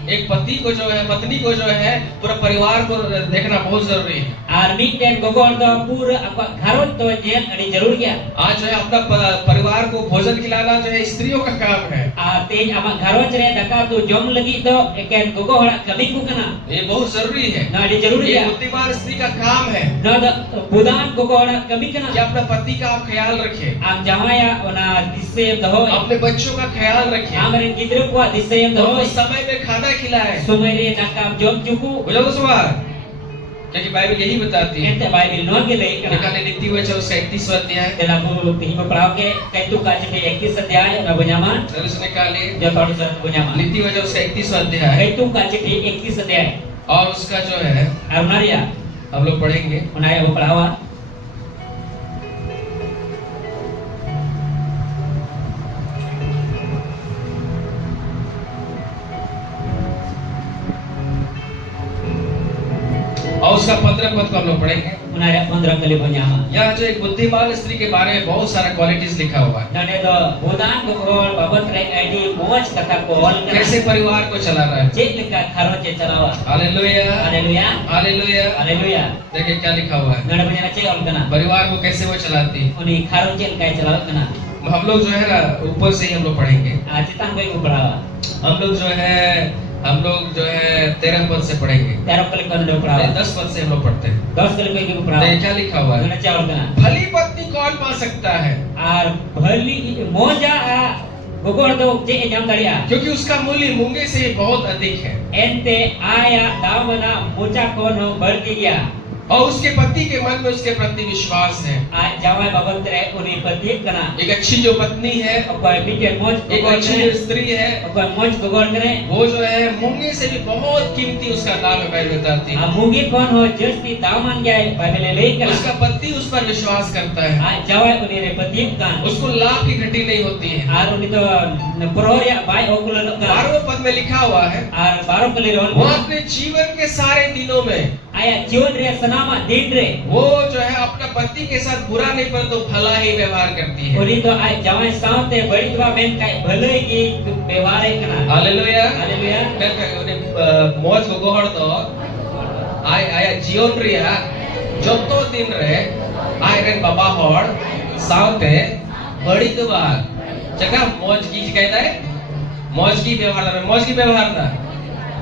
एक पति को जो है पत्नी को जो है पूरा परिवार को देखना बहुत जरूरी है। Ar bigten gogol do pura apa karon to nyal adi jarur gya. आज जो है अपना परिवार को भोजन खिलाना जो है स्त्रियों का काम है। Teñ amak gharoj re daka tu jom lagi do eken gogo hora kami ku kana. ये बहुत जरूरी है। Na adi jarur ये ya. बुद्धिमान स्त्री का काम है Na da budan gogo hora kami कि kana. अपना पति का आप ख्याल रखें, Am jamaya ona disem do hoy. अपने बच्चों का ख्याल रखें, Amren gidre ko disem do उनको hoy. समय में खाना खिलाएं। Sumere nakam jom cuku. बुझो सवाल क्योंकि बाइबल यही बताती है। Ente Bible no ke le kana. निकाले नीति वचन उसका 31 अध्याय Dalam buku tihi peraw ke kaitu ka cepe ekis adhyay na bunyaman. जरा से निकालिए Jo tadu sa bunyaman. नीति वचन उसका 31 अध्याय Kaitu ka cepe ekis adhyay. और उसका जो है Arunaria. हम लोग पढ़ेंगे। Unaya bu perawa. और और उसका 15 पद को हम लोग पढ़ेंगे। Menarik 15 kali penyama. यहाँ जो एक बुद्धिमान स्त्री के बारे में बहुत सारा क्वालिटीज लिखा हुआ है। Dan itu budan gogol babat rek ID moj kata kohol. कैसे परिवार को चलाना है। Cik lika karo cik calawa. Hallelujah, Haleluya. Hallelujah. Haleluya. देखिए क्या लिखा हुआ है, Nada penyana cik ol kena. परिवार को कैसे वो चलाती है। Uni karo cik lika calawa kena. हम लोग जो है ना ऊपर से ही हम लोग पढ़ेंगे। Citan gue ubarawa. हम लोग जो है 13 पद से पढ़ेंगे। 13 kali kau nado ubarawa. 10 पद से हम लोग पढ़ते हैं। 10 kali gue ubarawa. देखिए क्या लिखा हुआ है, Nada cik ol kena. भली पत्नी कौन पा सकता है, Ar bali moja gogol do cik nyam daria. क्योंकि उसका मूल्य मूंगे से बहुत अधिक है Ente aya damana moja kono berti dia. और उसके पति के मन में उसके प्रति विश्वास है। Jawai babat rek uni perti kena. एक अच्छी जो पत्नी है, Apa bikin moj एक gogol अच्छी kene. जो स्त्री है, Apa moj gogol kene. वो जो है मूंगे से भी बहुत कीमती उसका नाम है, बाइबल बताती है। Mungkin kon ho justi daman gay babele kena. उसका पति उस पर विश्वास करता है, Jawai uni re perti kan. उसको लाभ की घटी नहीं होती है। Ar uni to pro ya bai okulan kan. 12वें पद में लिखा हुआ है, Ar baru kali वो ron. अपने जीवन के सारे दिनों में Aya jiwan re sanama din re. वो जो है अपने पति के साथ बुरा नहीं परंतु भला ही व्यवहार करती है। Uni to ay jawai saute bari dua men kai bhalai ki व्यवहार kena. हालेलुया। Haleluya. मौज को गोहर तो आया जीवन रिया जोतो दिन रे आय रे बाबा होड़ साउते बड़ी दुबार जगह मौज की कहता है, मौज की व्यवहार ना।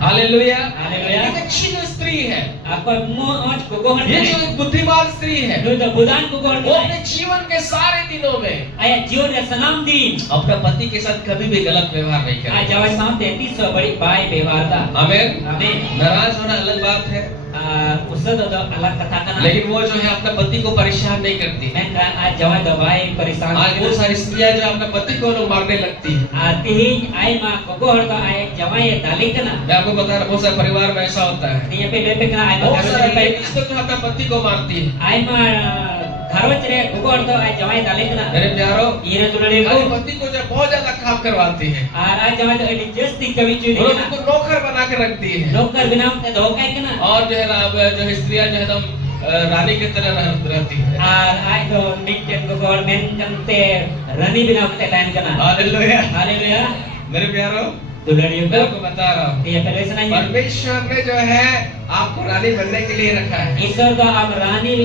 हालेलुया। Haleluya. एक अच्छी जो स्त्री है, Apa moj gogol ये जो kene. एक बुद्धिमान स्त्री है, Nu to budan gogol वो kene. अपने जीवन के सारे दिनों में Aya jiwan re sanam din. अपने पति के साथ कभी भी गलत व्यवहार नहीं Ay करती। jawai saute 30 bari bai व्यवहार da. आमीन। Amin. नाराज होना अलग बात है, Usah do alat katakan. लेकिन वो जो है अपने पति को परेशान नहीं करती। Maka ay jawai do bai parisan. आज बहुत सारी स्त्रियां जो अपने पति को लोग मारने लगती है। Tihin ay ma gogol to ay jawai dalik kena. मैं आपको बता रहा हूँ, बहुत सारे परिवार में ऐसा होता है, Dia pe lepe kena ay बहुत सारे ma लेडीज तो अपने पति को मारती है। ay ma gharoj re gogol to ay jawai dalik kena. मेरे प्यारो, Ira tulale अपने ko. पति को जो बहुत ज्यादा काम करवाती है, Ay jawai to edi justi kawi वो chudi लोग kena. उनको नौकर बना के रखती है। Nokar binam te dokai kena. और जो है स्त्रियां जो है एकदम रानी की तरह रहती है। Ay to mikten gogol men kante rani binam te lain kena. Hallelujah. Haleluya. मेरे प्यारो, Tulale मैं ko. आपको बता रहा हूँ, Dia pe lesananya. परमेश्वर ने जो है आपको रानी बनने के लिए रखा है, ईश्वर का अब रानी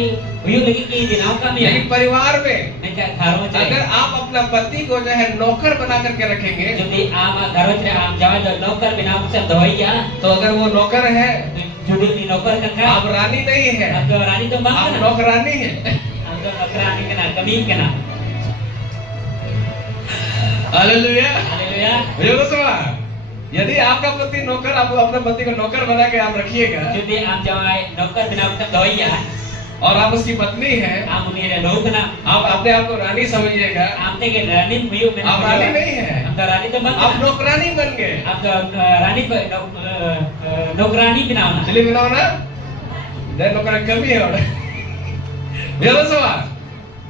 हुई लगी कि दिनाव का में लेकिन परिवार में मैं क्या घरों अगर चले आप अपना पति को जो है नौकर बना करके रखेंगे, जो भी आम घरों चले आम जावे तो नौकर बिना से दवाइया तो अगर वो नौकर है, जो भी नौकर का खा आप रानी नहीं है, अब तो रानी तो बात आप ना नौकरानी है। हम तो नौकरानी के ना कमी के ना हालेलुया। हालेलुया मुझे तो सुना, यदि आपका पति नौकर, आप अपने पति को नौकर बना के आप रखिएगा जो भी आम जावे नौकर बिना से दवाइया और आप उसकी पत्नी है, आम उन्हें रे लोग ना आप अपने आप को रानी समझिएगा, आम ते के रानी हुई में आप रानी नहीं है, हम तो रानी तो बात आप नौकरानी बन गए। आप तो रानी को नौकरानी बिना ना चलिए मिलाओ ना, नौकर कमी है और मुझे तो सुना,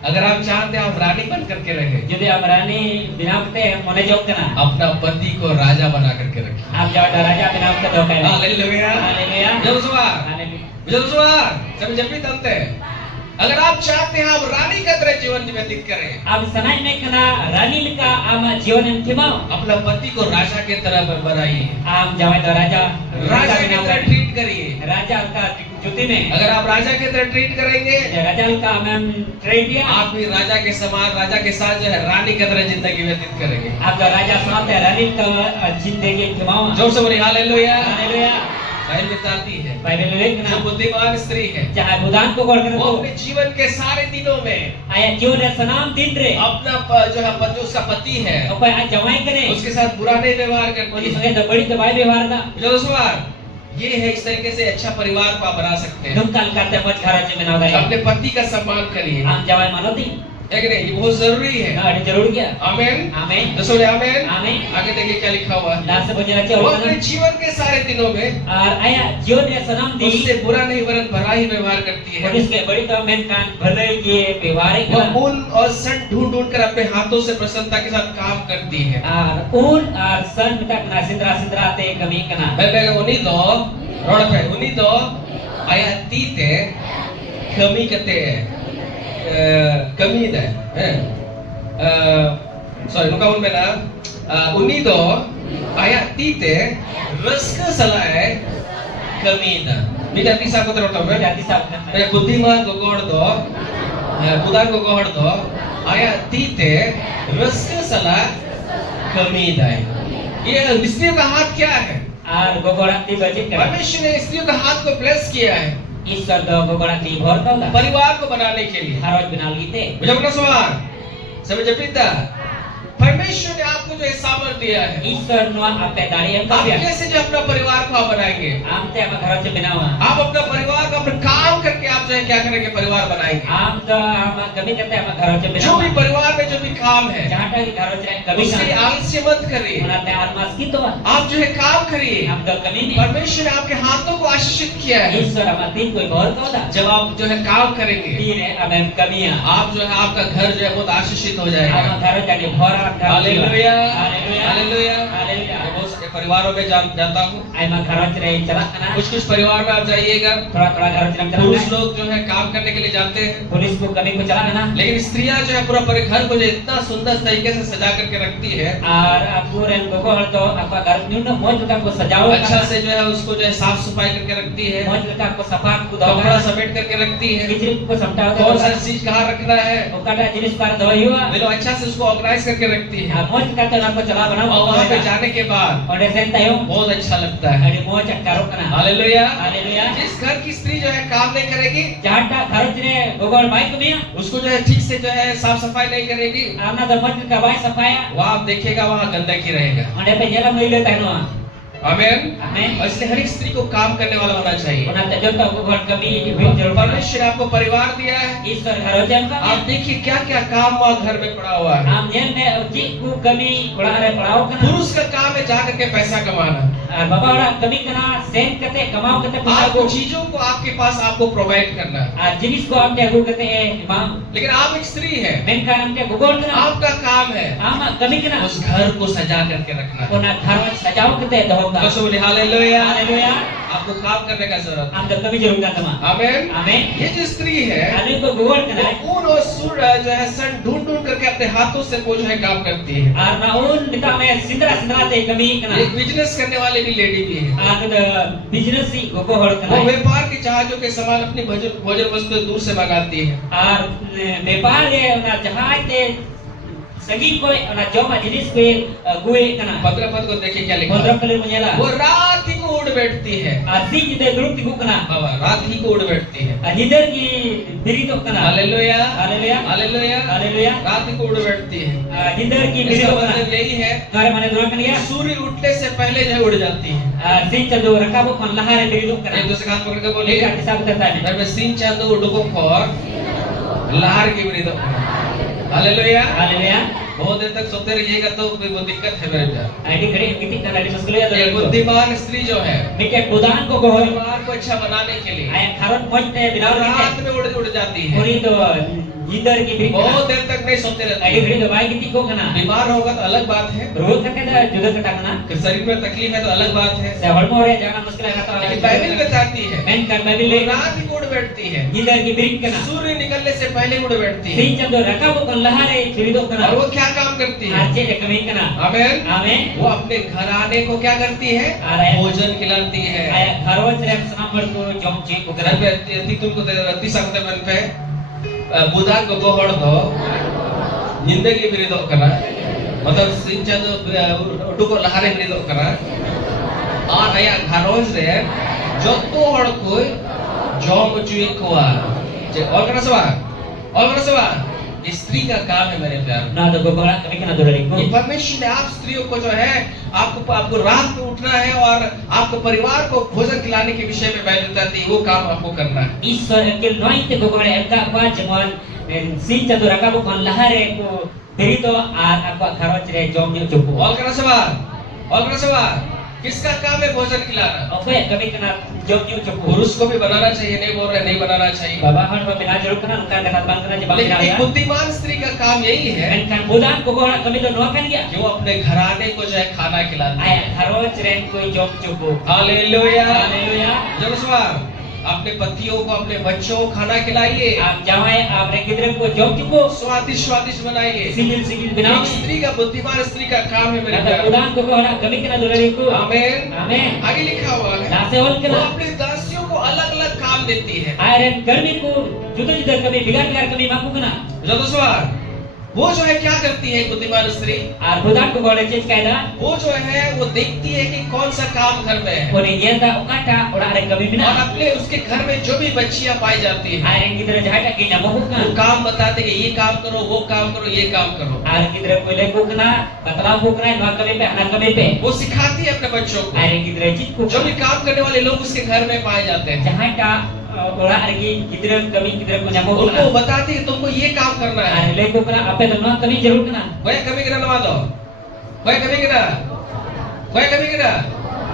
अगर आप चाहते हैं आप रानी बन करके रहे, जो भी आम रानी बिना ते मने जोक ना अपना पति को राजा बना करके रखिए। आप जाओ राजा बिना के धोखा है हालेलुया। हालेलुया मुझे तो सुना, हालेलुया मुझे तो सुना, सब जब भी तंते हैं, अगर आप चाहते हैं आप रानी का तरह जीवन व्यतीत करें, अब सनाई में कना रानी का आम जीवन में थिमाओ अपना पति को राजा के तरह बनाइए, आम जावे तो राजा राजा की तरह ट्रीट करिए। राजा का जुती में अगर आप राजा की तरह ट्रीट करेंगे, राजा का मैम ट्रेडिया आप भी राजा के समान, राजा के साथ जो है रानी की तरह जिंदगी व्यतीत करेंगे। आप तो राजा साथ है रानी का जिंदगी थिमाओ जोर से बोलिए हालेलुया। हालेलुया बाइबल बताती है, बाइबल में जो कना बुद्धिमान स्त्री है, चाहे बुदान को कर वो को अपने जीवन के सारे दिनों में आया जीवन रे सनाम दिन रे अपना जो है पति, उसका पति है, और आज जवाई करे उसके साथ बुरा नहीं व्यवहार और करती इसमें है। तो बड़ी दवाई व्यवहार था जो सवाल ये है, इस तरीके से अच्छा परिवार को आप बना सकते हैं। तुम कल करते मत घर से बिना गए अपने पति का सम्मान करिए, आम जवाई मानो दी है कि नहीं? ये बहुत जरूरी है। अरे जरूर क्या आमीन। आमीन दसो आमीन। आमीन आगे देखिए क्या लिखा हुआ है, लास्ट बजे रखे वो और अपने जीवन के सारे दिनों में और आया जीवन रे सनाम दी उससे बुरा नहीं वरन भला ही व्यवहार करती और है। इसके बड़ी तो मैं कान भले ये व्यवहारिक वो मूल और सन ढूंढ ढूंढ कर अपने हाथों से प्रसन्नता के साथ काम करती है। और ऊन और सन तक ना सिंद्रा सिंद्रा ते कमी कना मैं उन्हीं दो रोड पे उन्हीं दो ayat tite kami kate kami dah sorry nuka pun benar uni do ayat tite raska salai kami dah ni dah bisa ko terus tahu Jadi sabda. buddhiman gogor do budan gogor do ayat tite raska salai kami dah ये स्त्रियों का हाथ क्या है আর গোগড়া তি বাজিত করা परमेश्वर ने स्त्रियों का हाथ को ब्लेस किया है ঈশ্বর দ গোগড়া তি ভর দাও परिवार को बनाने के लिए হারজ বিনাল গিতে मुझे अपना सवाल समझ पिता परमेश्वर ने आपको जो सामर्थ दिया है ঈশ্বর নোয়া আপে দাঁড়িয়ে आप কাবিয়া कैसे जो अपना परिवार को आप बनाएंगे আমতে আমা ঘর চে বিনাওয়া आप अपना परिवार को अपना काम करके आप जो है क्या करेंगे परिवार बनाएंगे आम तो आम कभी कहते हैं हम घर से जो बिना भी परिवार में जो भी काम है जहाँ तक घर से कभी उसके लिए आलस्य मत करिए बनाते आत्मास की तो आप जो है काम करिए हम तो कभी नहीं परमेश्वर ने आपके हाथों को आशीषित किया है ईश्वर हमारे तीन कोई बहुत होता जब आप जो है काम करेंगे तीन है हमें कमियां आप जो है आपका घर जो है बहुत आशीषित हो जाएगा हम घर जाके भरा हालेलुया हालेलुया हालेलुया हालेलुया मैं बहुत सारे परिवारों में जानता हूँ आई मां घर से रहे चला करना कुछ परिवार में आप जाइएगा थोड़ा थोड़ा घर से चला पुरुष लोग जो है काम करने के लिए जाते हैं पुलिस को कभी को चला करना लेकिन स्त्रियां जो है पूरा पूरे घर को जो इतना सुंदर तरीके से सजा करके रखती है और आपको रेन को तो आपका घर न्यून मौज का को सजाओ अच्छा से जो है उसको जो है साफ सफाई करके रखती है मौज का को सफा को दो कपड़ा समेट करके रखती है किचन को समटाओ कौन सा चीज कहाँ रखना है ओकाटा जिनिस पर दवाई हुआ वे लोग अच्छा से उसको ऑर्गेनाइज करके रखती है मौज का तो आपको चला बनाओ और वहाँ पे जाने के बाद और ऐसे तायो बहुत अच्छा लगता है अरे मौज करो करना हालेलुया हालेलुया जिस घर की स्त्री जो है काम नहीं करेगी जहाटा घर से गोगोल बाइक में उसको जो है ठीक से जो है साफ सफाई नहीं करेगी आमना तो मत का बाइक सफाया वहाँ आप देखिएगा वहाँ गंदगी रहेगा और पे जरा मिले तनो आमीन आमीन और इसलिए हर एक स्त्री को काम करने वाला होना चाहिए उना तो जो गोगोल कभी जरूर परमेश्वर ने आपको परिवार दिया है ईश्वर घर जन का आप देखिए क्या क्या काम वहाँ घर में पड़ा हुआ है आम जेल में उची को कमी पड़ा रे पड़ाओ करना पुरुष का काम है जा करके पैसा कमाना बाबा वाला कमी करना सेन करते कमाओ करते पैसा आपको को चीजों को आपके पास आपको प्रोवाइड करना आ जिनिस को आप क्या करते हैं इमाम लेकिन आप एक स्त्री है मेन का हम क्या गोगोल करना आपका काम है आम कमी करना उस घर को सजा करके रखना उना घर में सजाओ करते होगा तो बोले हालेलुया हालेलुया आपको काम करने का जरूरत हम तो कभी जरूर करते हैं आमीन आमीन ये जो स्त्री है आदमी को गोगोल करना है वो ऊन और सूर जो है सन ढूंढ ढूंढ करके अपने हाथों से वो जो है काम करती है और ना उन निका में सिंदरा सिंदरा ते कमी करना एक बिजनेस करने वाली भी लेडी भी है आद बिजनेस ही गोगोल वो करना है व्यापार के जहाजों के सामान अपनी भोजन वस्तु दूर से मंगाती है और व्यापार है उना जहाज ते सगी को उना जोमा जिनिस को गुए करना 15 पद को देखिए क्या लिखा भद्र है कलर में जला वो रात ही को उड़ बैठती है आसी जिते ग्रुप को करना बाबा रात ही को उड़ बैठती है अनिदर की बिरी तो करना हालेलुया हालेलुया हालेलुया हालेलुया रात ही को उड़ बैठती है अनिदर की बिरी इसका तो करना मतलब यही है तुम्हारे माने दुआ कर लिया सूर्य उठने से पहले जो है उड़ जाती है सिंह चंदो रकाबो kon lahare बिरी तो करना एक दूसरे हाथ पकड़ के ये बोलिए का हिसाब करता है मैं सिंह चांदो उड़को खोर लहर की विरीत हालेलुया हालेलुया बहुत देर तक सोते रहिएगा तो वो दिक्कत है मेरे प्यार आईडी घड़ी कितनी करना है मुश्किल है एक बुद्धिमान स्त्री जो है मिके बुदान को गोहल परिवार को अच्छा बनाने के लिए आया खारन पहुंचते बिलाव रात में उड़ जाती है पूरी तो जिधर की भी बहुत देर तक नहीं सोते रहती आईडी है घड़ी दवाई कितनी को करना बीमार होगा तो अलग बात है रोज करके तो जुदा कटा करना कि शरीर में तकलीफ है तो अलग बात है से हड़मो रे जाना मुश्किल है तो लेकिन बाइबल बताती है मैन कर बाइबल ले रात ही को उड़ बैठती है जिधर की ब्रिक करना सूर्य निकलने से पहले उड़ बैठती है सिंह चंदो रकाबो kon lahare बिरी तो करना और वो क्या काम करती है अच्छे से कमी करना आमीन आमीन वो अपने घराने को क्या करती है अरे भोजन खिलाती है आया घरों से सनामर को जोम ची को घर करना पे तुमको रत्ती सकते मन पे बुधा को गोहड़ दो जिंदगी बिरी दो कना मतलब सिंचा दो उडुको लहारे बिरी दो कना और आया घरों से जो तो हड़ कोई जोम चुए कोआ जे और करना सवा स्त्री का काम है मेरे प्यार ना तो गोगोला कमी करना दुलरी को ये परमेश्वर ने आप स्त्रियों को जो है आपको रात में उठना है और आपको परिवार को भोजन खिलाने के विषय में बाइबल बताती है वो काम आपको करना है ईश्वर के नोइते गोगोला एका पा जमन सिंह चंदो रकाबो kon lahare को बिरी तो आपका घरों से जोम जो चुको और करना सवाल किसका काम है भोजन खिलाना ओके कमी करना जोम जो चुको पुरुष को भी बनाना चाहिए नहीं बोल रहे नहीं बनाना चाहिए बाबा हर में बिना जरूर करना उनका देखा बंद करना जवाब लेकिन देना एक या बुद्धिमान स्त्री का काम यही है मेनखान बुदान गोगोला कमी तो नो कर गया कि वो अपने घराने को जो है खाना खिलाती आया है घरों से कोई जोम चुको हालेलुया हालेलुया जब सवाल अपने पतियों को, अपने बच्चों को खाना खिलाइए, jawai re gidra ko jom cukup स्वादिष्ट स्वादिष्ट बनाइए। sigil एक benawi स्त्री का, बुद्धिमान स्त्री का काम है मेरे kata प्यारे। udan ko ora kami kena dolari ko आमीन। amen आगे लिखा हुआ है, nase ol वो kena अपनी दासियों को अलग अलग काम देती है। aren karmi ko juda kami bigar kami mampu kena जो सवाल, वो जो है क्या करती है बुद्धिमान स्त्री? ar budan ko gole cek kaida वो जो है वो देखती है कि कौन सा काम घर में है, oni yenda ukata ora are kami और bina अपने उसके घर में जो भी बच्चियां पाई जाती है aren gidra jahata ke nyamuk वो kena काम बताते कि ये काम करो, वो काम करो, ये काम करो। ar gidra ko le ko kena batla ko kena no kami pe anak kami pe वो सिखाती है अपने बच्चों को। aren gidra cik ko जो भी काम करने वाले लोग उसके घर में पाए जाते हैं, jahata ora are gidra kami gidra ko nyamuk उनको kena बताती है तुमको ये काम करना है। aren le ko kena ape no kami jarur kena वह कभी गिरा नवा दो, वह कभी गिरा, वह कभी गिरा।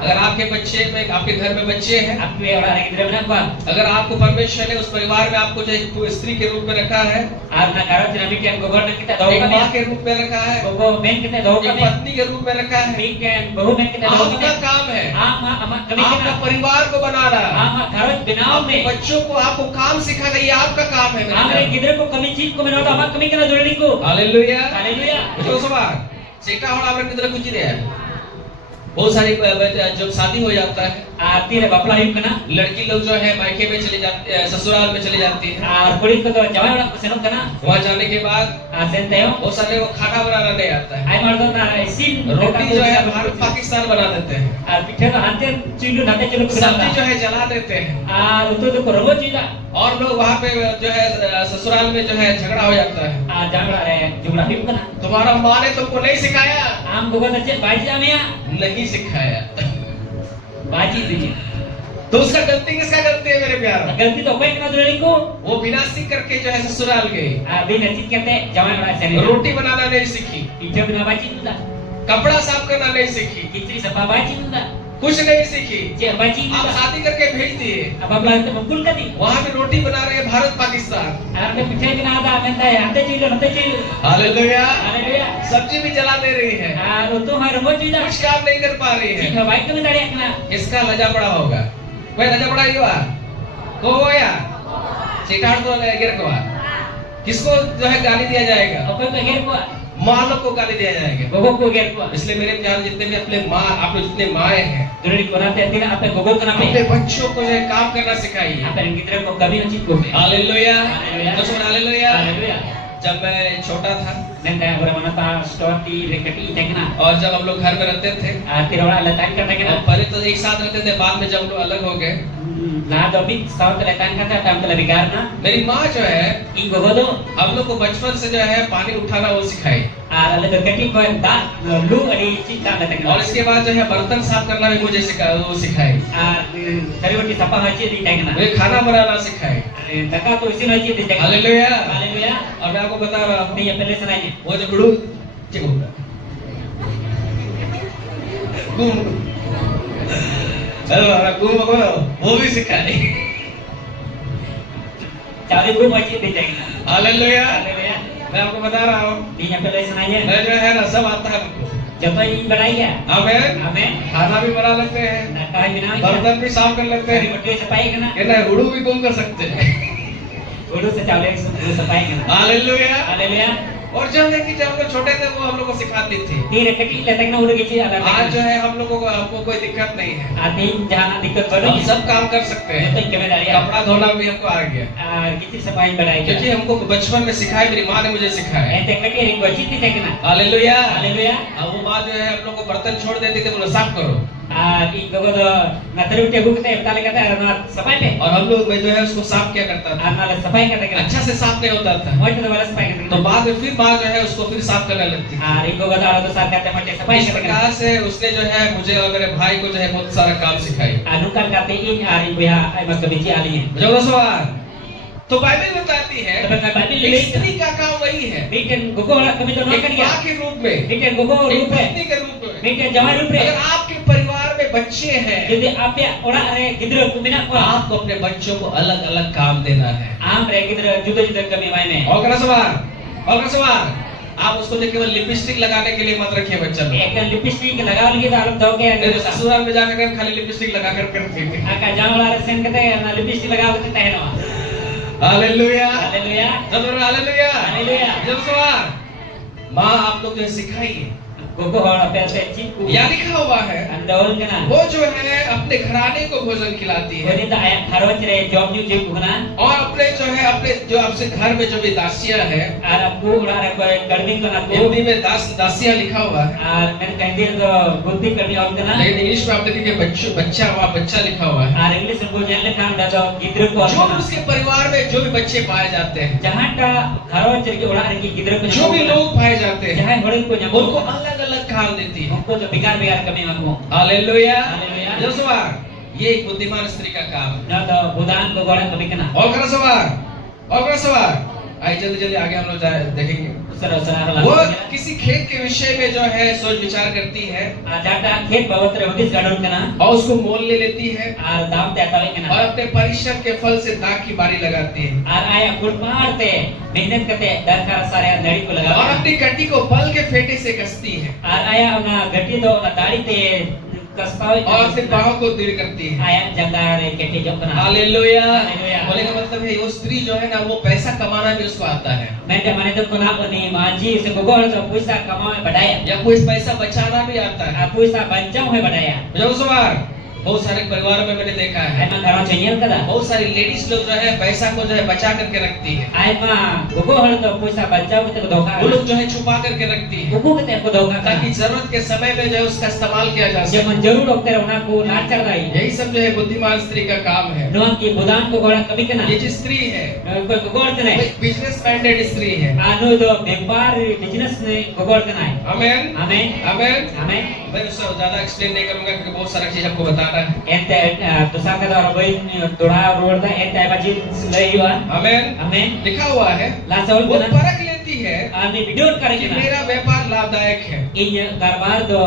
अगर आपके बच्चे में, आपके घर में बच्चे हैं, ape ora are gidra bina ko अगर आपको परमेश्वर ने उस परिवार में आपको जो एक स्त्री के रूप में रखा है, ar na karo tina mikian gogor na kita daw एक kami माँ के रूप में रखा है, gogo men kita daw एक kami पत्नी के रूप में रखा है, mikian bahu men kita daw आपका kami काम है ama ama kami आपका kena परिवार को बनाना, ama karo binaw अपने me बच्चों को आपको काम सिखाना, ये आपका काम है मेरे amre प्यारे। gidra ko kami cik ko menot ama kami kena dolari ko hallelujah. haleluya जो सवाल सेटा होना आपने किधर कुछ नहीं है। बहुत सारी जब शादी हो जाता है, arti re bapla hiu kena लड़की लोग जो है मायके में चले जाती है, ससुराल में चली जाती है। ar kuri ko do jawai ora senok kena वहाँ जाने के बाद sen teo बहुत सारे वो खाना बनाना नहीं आता है, ai mar do na sin रोटी जो है भारत पाकिस्तान बना देते हैं, ar pithe do hante chilu nate chilu सब्जी kena जो है जला देते हैं, ar utu do robo chida और लोग वहाँ पे जो है ससुराल में जो है झगड़ा हो जाता है। ar jangla re jumla hiu kena तुम्हारा माँ ने तुमको नहीं सिखाया, am gogo na cek baji amia नहीं सिखाया, baji di तो उसका गलती किसका गलती है मेरे प्यार? galti to koi kena dolari ko वो बिना सीख करके जो है ससुराल गई, abi na cik kete jawai ora sen रोटी बनाना नहीं सीखी, pithe bina baji tunda कपड़ा साफ करना नहीं सीखी, kitri sapa baji tunda कुछ नहीं सीखी। cek baji आप tunda शादी करके भेज दिए, apa belan te mukul kadi वहाँ पे रोटी बना रहे हैं Bharat Pakistan. ar te pithe kena ada menta ante chilu nate chilu hallelujah. haleluya सब्जी भी जला दे रही है, ar utu mar robo chida कुछ काम नहीं कर पा रही cik है। baik kena dari kena किसका लजा पड़ा होगा? कोई लजा पड़ा ही हुआ? को हो या? चिटाड़ तो गिर को किसको जो है गाली दिया जाएगा? apa ko ger ko माँ लोग को गाली दिया जाएगा। gogo ko ger ko इसलिए मेरे प्यार जितने भी अपने माँ, आप लोग जितने माए हैं, dolari ko nate tina apa gogo kena अपने pe बच्चों को जो है काम करना सिखाइए। apa yang gidra ko kami cik ko pe hallelujah. Hallelujah. तो सुन हालेलुया। haleluya जब मैं छोटा था nenta ora mana ta store di rekati tekna और जब हम लोग घर में रहते थे, tira ora letan kata और kena पहले तो एक साथ रहते थे, बाद में जब हम लोग अलग हो गए, na do bit saat letan kata tam tela bigarna मेरी माँ जो है i gogo do हम लोग को बचपन से जो है पानी उठाना वो सिखाई, ala berkati ko da lu adi cik ta letan और इसके बाद जो है बर्तन साफ करना भी मुझे वो सिखाई, tari wati sapa haji di tekna मुझे खाना बनाना सिखाई। taka to isin haji di tekna hallelujah. haleluya और मैं आपको बता रहा हूँ, ni ya pele sananya वो जो गुरु ठीक होगा वो भी सिखाई। cari guru haji di tekna hallelujah. haleluya मैं आपको बता रहा हूँ, ni ya pele sananya मैं जो है ना सब आता है मुझको। japa ini beraya आमीन। amen खाना भी बना लेते हैं, nakah bina बर्तन भी साफ कर लेते tari हैं, wati sapai kena ये ना गुरु भी गुम कर सकते हैं। guru secale sapai kena hallelujah. haleluya और जब है कि जब हम लोग छोटे थे वो हम लोग को सिखाती थी। ni rekati letan udah gici ala आज जो है हम लोगों को, हमको कोई दिक्कत नहीं है, ati jangan dikkat baru हम सब काम कर सकते हैं। itu kebenaran कपड़ा धोना भी हमको आ गया, gici sapai beraya क्योंकि हमको बचपन में सिखाया, मेरी माँ ने मुझे सिखाया। ente kaki ring gici di tekna hallelujah. haleluya अब वो माँ जो है हम लोग को बर्तन छोड़ देती थी, बोला साफ करो, i gogo do na teri udah bukti betale kata na sapai pe और हम लोग मैं जो है उसको साफ किया करता था, na le sapai kata kena अच्छा से साफ नहीं होता था। mau itu balas sapai kata तो बाद में फिर माँ जो है उसको फिर साफ करने लगती थी। ri gogo do ala do sar kata macam sapai इस kata kena प्रकार से उसने जो है मुझे और मेरे भाई को जो है बहुत सारा काम सिखाई। anukan kata ini ri buya ai mas kebici alinya जो सवाल तो बाइबल बताती है tapi babi एक le स्त्री का काम वही है, bikin gogo ala kami to एक makan माँ ya के रूप में, bikin gogo एक rupe पत्नी के रूप में। bikin jawai rupe अगर आपके परिवार में बच्चे हैं, jadi apa orang re gidra ku mina ko आपको अपने बच्चों को अलग अलग काम देना है। am re gidra juda juda kami maine और क्या सवाल? और क्या सवाल? आप उसको जो केवल लिपस्टिक लगाने के लिए मत रखिए बच्चा लोग। एक लिपस्टिक लगाव लगी तो आलम दो के नहीं तो ससुराल में जाकर खाली लिपस्टिक लगा कर रखिए। आका जावला सेन कते ना लिपस्टिक लगाव कते तहनो हालेलुया हालेलुया जब हालेलुया हालेलुया जब सवार माँ आप लोग जो सिखाइए गोगो हड़ पे से चिकू या लिखा हुआ है अंदौल कना वो जो है अपने घराने को भोजन खिलाती है वनी तो आया खरवच रे जॉब न्यू जे कुना और अपने जो है अपने जो आपसे घर में जो भी दासियां है आर आपको उड़ा रे पर गर्मी को ना को हिंदी में दासियां लिखा हुआ है आर मैंने कहंदी तो बुद्धि करनी और कना लेकिन इंग्लिश में आप देखेंगे बच्चा वहाँ बच्चा लिखा हुआ है आर इंग्लिश में बोल जाने खान डालो गिद्र को जो भी उसके परिवार में जो भी बच्चे पाए जाते हैं जहां का खरवच रे के उड़ा रे की गिद्र को जो भी लोग पाए जाते हैं जहां बड़े को जब उनको अलग अलग काम देती है हमको जो बिगाड़ बिगाड़ कमी मको हालेलुया हालेलुया। जो सवार ये एक बुद्धिमान स्त्री का काम है। ना तो बुदान को गोड़ा कमी कना और करा सवार आइए जल्दी जल्दी आगे हम लोग देखेंगे उसरा उसरा वो किसी खेत के विषय में जो है सोच विचार करती है आजाटा खेत बवत्र होतिस गाडन कना और उसको मोल ले लेती है आर दाम ते तावे और कना अपने परिश्रम के फल से दाग की बारी लगाती है आर आया फुटमारते मेहनत करते दरकार सारे नड़ी को लगा और अपनी कटी को बल के फेटे से कसती है आर आया ना गटी तो ना दाढ़ी ते कस्तावे और अपने पाँव को दृढ़ करती है आया जंगार रे केटे जो कना हालेलुया हालेलुया। बोले का मतलब है वो स्त्री जो है ना वो पैसा कमाना भी उसको आता है मैंने माने तो कोना पनी माजी से गोगोल तो पैसा कमावे बढ़ाया या कोई पैसा बचाना भी आता है आ पैसा बचाऊ है बढ़ाया जो सवार बहुत सारे परिवारों में मैंने देखा है एमा घरों चाहिए कदा बहुत सारी लेडीज लोग जो है पैसा को जो है बचा करके रखती है आय मा गोगो हल तो पैसा बचाओ के धोखा वो लोग जो है छुपा करके रखती है गोगो के को धोखा ताकि जरूरत के समय में जो है उसका इस्तेमाल किया जा जे सके मन जरूर होते रहना को ना चढ़ रही यही सब जो है बुद्धिमान स्त्री का काम है नो की बुदान को गोड़ा कभी के ना ये जो स्त्री है कोई गोगोड़ के नहीं बिजनेस माइंडेड स्त्री है आनो तो व्यापार बिजनेस में गोगोड़ के नहीं आमेन हमें आमेन हमें मैं उससे ज्यादा एक्सप्लेन नहीं करूंगा क्योंकि बहुत सारा चीज आपको बताना है एंते तो साका तो रबई तोड़ा रोड दा एंते बाजी लई हुआ आमेन हमें लिखा हुआ है ला सवाल वो को ना परख लेती है आने वीडियो कि करेंगे ना मेरा व्यापार लाभदायक है इन कारोबार तो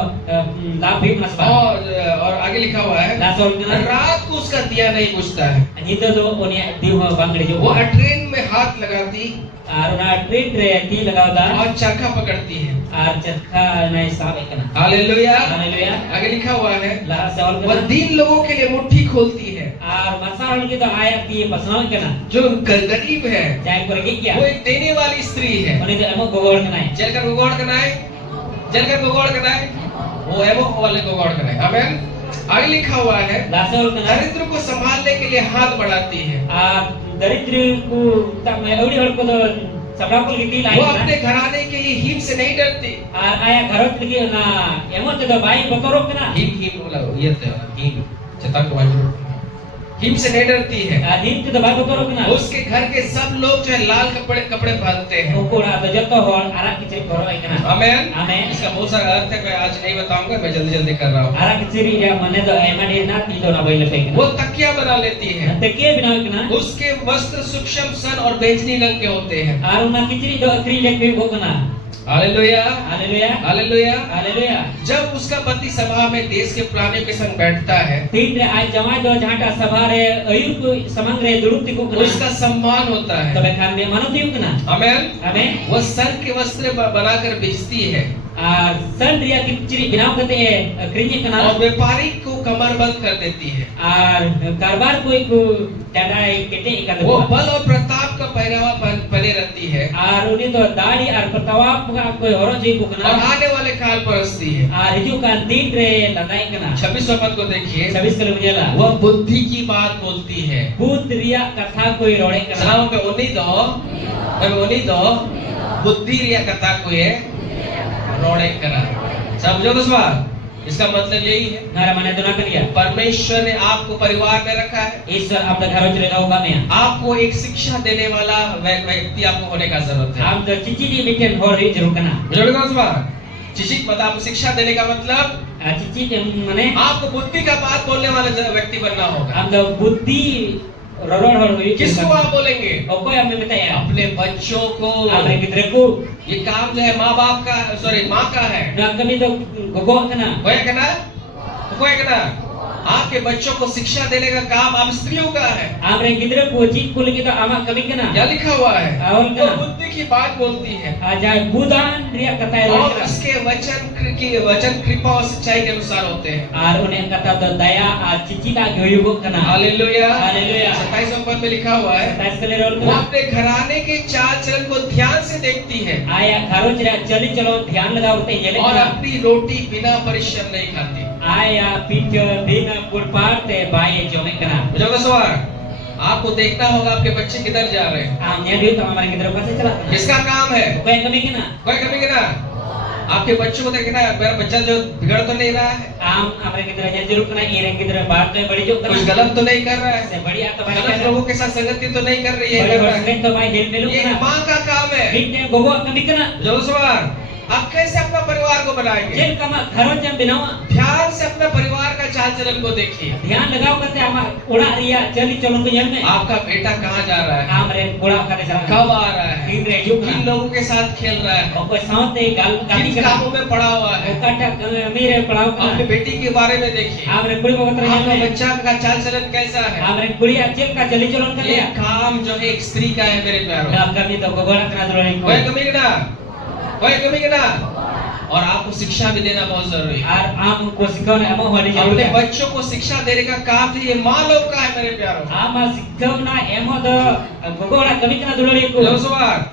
लाभ भी मनसबा और आगे लिखा हुआ है ला सवाल को ना रात को उसका दिया नहीं बुझता है ini तो ओने दिव बांगड़ी जो वो ट्रेन में हाथ लगाती आर ना ट्रेन रे ती लगावदा और चरखा पकड़ती है आर चरखा नहीं साब एकना हालेलुया हालेलुया आगे लिखा हुआ है ला सवाल वो को 3 लोगों के लिए मुट्ठी खोलती है आर मसाल की तो आयत ती पसनाव केना जो गरीब है जाय पर के क्या वो एक देने वाली स्त्री है ओने तो एमो गोगोड़ के नहीं जलकर गोगोड़ करना है वो एमो वाले गोगोड़ करना है आमेन आगे लिखा हुआ है ला सवाल को ना दरिद्र को संभालने के लिए हाथ बढ़ाती है आर दरिद्र को तब मैं औड़ी हड़ को तो सबरा को लीती लाई वो अपने घराने के लिए हिम से नहीं डरती आर आया घरों के ना एमो तो बाई बकरो के ना हिम बोला ये हिम चतक वाजू हिम से नहीं डरती है दिन तो बाई बकरो के ना उसके घर के सब लोग जो है लाल कपड़े पहनते हैं ओकोड़ा तो जब तो होल आरा किचरी करो एकना आमेन आमेन इसका बहुत सारा अर्थ है मैं आज नहीं बताऊंगा मैं जल्दी जल्दी कर रहा हूँ आरा किचरी या मने तो एमडी ना ती तो ना बैले पे वो तकिया बना लेती है ते के बिना केना उसके वस्त्र सूक्ष्म सन और बैंगनी रंग के होते हैं आरो ना किचरी दो अकरी ले के भोगना हालेलुया हालेलुया हालेलुया हालेलुया जब उसका पति सभा में देश के पुराने के संग बैठता है तीन रे आज जमाई दो झाटा सभा रे अयुर को समंग रे दुरुक्ति को कना उसका सम्मान होता है तबे खान में मानो दियो कना आमेन आमेन वो सन के वस्त्र बनाकर बेचती है आर सन रिया किचरी बिना करते अकरी कना और व्यापारी को कमरबंद कर देती है आर कारोबार कोई को ज्यादा केटे कर वो बल और प्रताप का पहनावा पहने रहती है आर उन्हें तो दाढ़ी और प्रताप का कोई और जी को कना और आने वाले काल पर हंसती है आर हिजू का तीन रे लदाई कना 26वां पद को देखिए 26 किलो मुझेला वह बुद्धि की बात बोलती है भूत रिया कथा कोई रोड़े कना सलाम पे उन्हीं दो बुद्धि रिया कथा को ये रोड़े करा समझो दोस्तों इसका मतलब यही है नारा माने तो ना करिया परमेश्वर ने आपको परिवार में रखा है ईश्वर अपने घरों चले जाओगा में आपको एक शिक्षा देने वाला व्यक्ति आपको होने का जरूरत है हम तो चिची दी मिटन हो रही जरूर कना बुजुर्ग दोस्तों चिचिक मतलब आपको शिक्षा देने का मतलब चिची के माने आपको बुद्धि का बात बोलने वाला व्यक्ति बनना होगा हम तो बुद्धि रोड़ हो रही किसको आप बोलेंगे और कोई हमें बताया अपने बच्चों को अपने कितने को ये काम जो है माँ बाप का सॉरी माँ का है ना कभी तो गोगो कना कोई कहना आपके बच्चों को शिक्षा देने का काम आप स्त्रियों का है। Amre gidra ko cik kul kita amak kami kena. क्या लिखा हुआ है? और वो क्या? बुद्धि की बात बोलती है Ajai budan ria kata और kena. उसके वचन कृपा और सच्चाई के अनुसार होते हैं। Ar unen kata to daya ar cicita goyubuk kena. Hallelujah. Hallelujah. 27 पद में लिखा हुआ है, Tais kali rol वो kena. अपने घराने के चाल चलन को ध्यान से देखती है Aya kharoj ria chali chalo dhyan लगाओ ते yele और kena. अपनी रोटी बिना परिश्रम नहीं खाती। Aya picture bina pulpar te baye jome kena. बुझोगे सवाल? आपको देखना होगा आपके बच्चे किधर जा रहे हैं। Amnya dia sama mari gidra pasti chala. किसका काम है? Kowe kami kena. कोई कभी ना आपके बच्चों को देखना है, मेरा बच्चा जो बिगड़ तो नहीं रहा है, Am amre gidra nya jeruk kena ire gidra baat to badi jok कुछ kena. गलत तो नहीं कर रहा है, Se badi atau badi गलत kena. लोगों के साथ संगति तो नहीं कर रही है, Badi कर रहा है। orang to bai hil melu ये kena. माँ का काम है। Binte gogo kami kena. जो सवाल आप कैसे अपना परिवार को बनाएंगे? Jel kama kharoj jam binawa. ध्यान से अपना परिवार का चाल चलन को देखिए। ध्यान लगाओ करते आमा उड़ा रिया चली चलो को जल में आपका बेटा कहाँ जा रहा है, आमरे उड़ा करते चला कब आ रहा है, इन रे जुक किन लोगों के साथ खेल रहा है, और कोई साथे गाल गाली किन करा कामों में पड़ा हुआ है। ओकाटा मेरे पड़ाव अपने का बेटी के बारे में देखिए, आमरे कुड़ी को बतरा आपका जल में बच्चा का चाल चलन कैसा है। आमरे कुड़ी अचल का चली चलो कर ये लिया काम जो है एक स्त्री का है मेरे प्यारों। अब कभी तो गोगोला करा दो रे कोई कमी ना, कोई कमी ना। और आपको शिक्षा भी देना बहुत जरूरी है। और आम को सिखाओ ने अमो होली अपने जरूर है बच्चों को शिक्षा देने का काम तो ये माँ लोग का है मेरे प्यारों। आमा सिखाओ ना एमो दो गोगोला कभी कना दुलोड़ी को जो सवाल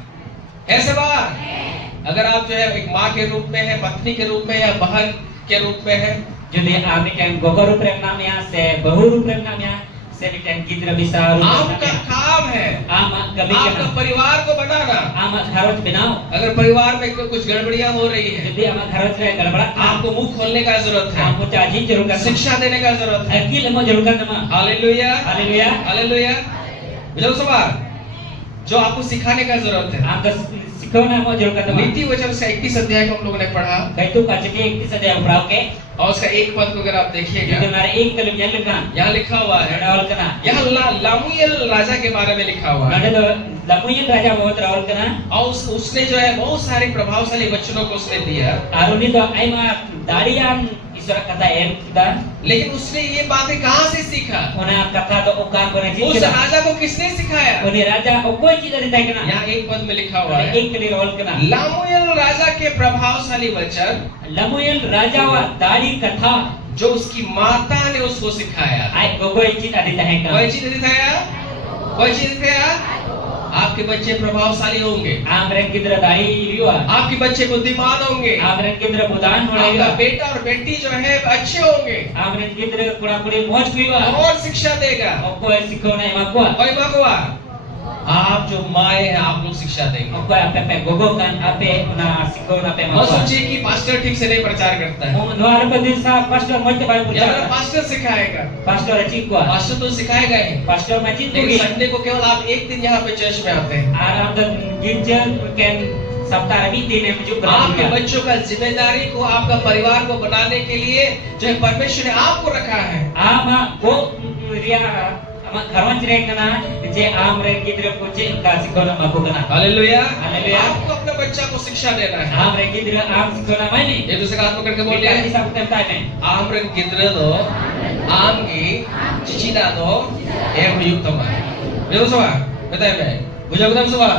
ऐसे बात अगर आप जो है एक माँ के रूप में है, पत्नी के रूप में या बहन के रूप में है, jadi ami kan gogo rup rem namanya se bahu rup rem namanya se bitan gidra bisa rup आपका namanya काम है ama kami आपका kena परिवार को बनाना। ama kharoj binao अगर परिवार में कुछ गड़बड़ियां हो रही है, jadi ama kharoj re गड़बड़ा आपको मुंह खोलने का जरूरत है, हमको चार्जिंग जरूर करना शिक्षा देने का जरूरत है। अकील हम जरूर करना हालेलुया, हालेलुया हालेलुया। जो सवाल जो आपको सिखाने का जरूरत है। हम तो सिखाना हम जरूर करना नीति वचन से 31 अध्याय को हम लोगों ने पढ़ा kaitu kaca ke 31 ada berau ke और उसका एक पद को अगर आप देखिएगा, jadi mari ek kali jalan kan यहाँ लिखा हुआ है, ada awal kena यहाँ लामुएल राजा के बारे में लिखा हुआ है ada do lamuyan raja bahwa awal kena और उसने जो है बहुत सारे प्रभावशाली वचनों को उसने दिया, aruni do aima darian isra kata em kita लेकिन उसने ये बातें कहाँ से सीखा? ona kata do okan kona उस jin राजा को किसने सिखाया? oni raja okoi ci dari tay kena यहाँ एक पद में लिखा हुआ ada है, ek kali awal kena लामुएल राजा के प्रभावशाली वचन lamuyan raja wa dari kata जो उसकी माता ने उसको सिखाया। ai gogoi ci tadi tahe कोई kena चीज दिखाया, कोई चीज दिखाया। आपके बच्चे प्रभावशाली होंगे, amre gidra dari riwa आपके बच्चे बुद्धिमान होंगे, amre gidra budan आपका nolaiwa बेटा और बेटी जो है अच्छे होंगे amre gidra kura kuri moj kuiwa और शिक्षा देगा। okoi sikona emakwa कोई बकवा आप जो माए हैं आप लोग शिक्षा देंगे। okoi ape gogo kan ape una sikona ape और makwa सोचिए कि पास्टर ठीक से नहीं प्रचार करता है, nuar pedisa pastor moj te bai या puja मेरा पास्टर सिखाएगा। pastor chikwa पास्टर तो सिखाएगा ही, pastor macit लेकिन kugi संडे को केवल आप एक दिन यहाँ पे चर्च में आते हैं। aram dan ginjal ken sabta rabi din em juk आपके berapa बच्चों का जिम्मेदारी को आपका परिवार को बनाने के लिए जो है परमेश्वर ने आपको रखा है। ama go ria ama karon cire kana je amre gidra kuce ka sikona maku kana hallelujah, hallelujah. आपको अपने बच्चा को शिक्षा देना है। amre gidra am sikona mani एक दूसरे का हाथ पकड़ के kita बोलिए, bisa putar time आम्रन गिद्र दो आमगी चिचिना दो एम युक्तमा। बेदो सवा बताए मैं बुझा बुझा सवा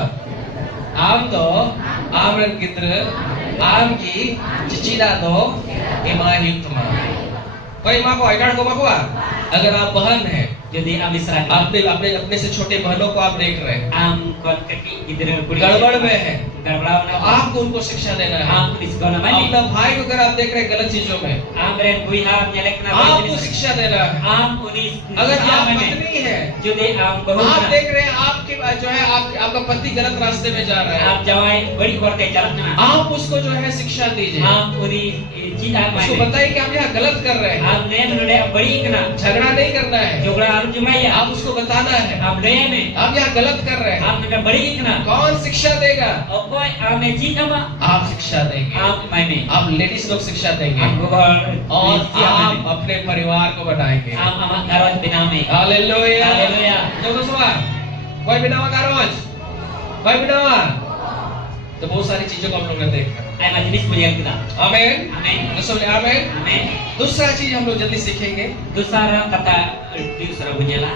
आम दो आम्रन गिद्र आमगी चिचिना दो एमा युक्तमा। कोई माँ को आइडार को माँ को अगर आप बहन हैं, jadi am isra अपने अपने अपने से छोटे बहनों को आप देख रहे हैं am kon kaki gidra kuri गड़बड़ में है, garbra तो na आपको उनको शिक्षा देना है। am diskona mani अपना भाई को अगर आप देख रहे हैं गलत चीजों में, amre buiha nyelek na आपको शिक्षा देना है। am uni अगर आप mani पत्नी है, jadi am आप bahuna देख रहे हैं आपके जो है आपका पति गलत रास्ते में जा रहा है, am jawai badi korte jalan na आप उसको जो है शिक्षा दीजिए, am uni cita उसको mai बताइए कि आप यहाँ गलत कर रहे हैं, am ne menode badi kena झगड़ा नहीं करना है, jogla aru jumaya आप उसको बताना है am le me आप यहाँ गलत कर रहे हैं। am ne badi kena कौन शिक्षा देगा? okoi am ne cita ma आप शिक्षा देंगे, am mai me आप लेडीज लोग शिक्षा देंगे am gogol और आप अपने परिवार को बनाएंगे। am ama karot biname hallelujah, hallelujah. जो दोस्तों कोई बिनावा का रोज कोई बिनावा तो बहुत सारी चीजों को हम लोग ने देखा। ayam jenis punya kita. आमेन। Amin. दोस्तों बोले आमेन। Amin. दूसरा चीज हम लोग जल्दी सीखेंगे, Dusara kata dusara punya lah.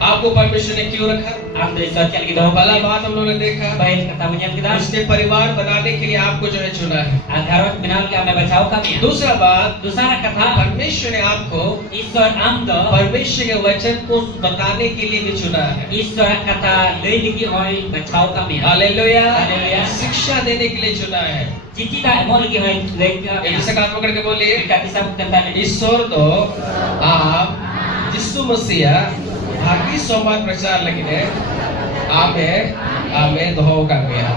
आपको परमेश्वर ने क्यों रखा। Am dari sosial kita पहला बात हम लोगों ने देखा, baik kata punya kita. उसने परिवार बनाने के लिए आपको जो है चुना है। Agar benar kami bacau kami. दूसरा बात, Dusara kata परमेश्वर ने आपको Isor am do. परमेश्वर के वचन को बताने के लिए भी चुना है। Isor kata lei lagi oi bacau kami. Hallelujah. Hallelujah. शिक्षा देने के लिए चुना है। Cici tak mau lagi oi lei एक दूसरे का हाथ पकड़ के बोलिए, kita bisa bukan ईश्वर तो आप यीशु मसीह भागी सोमवार प्रचार लगे आमेन आमेन दोहो कर गया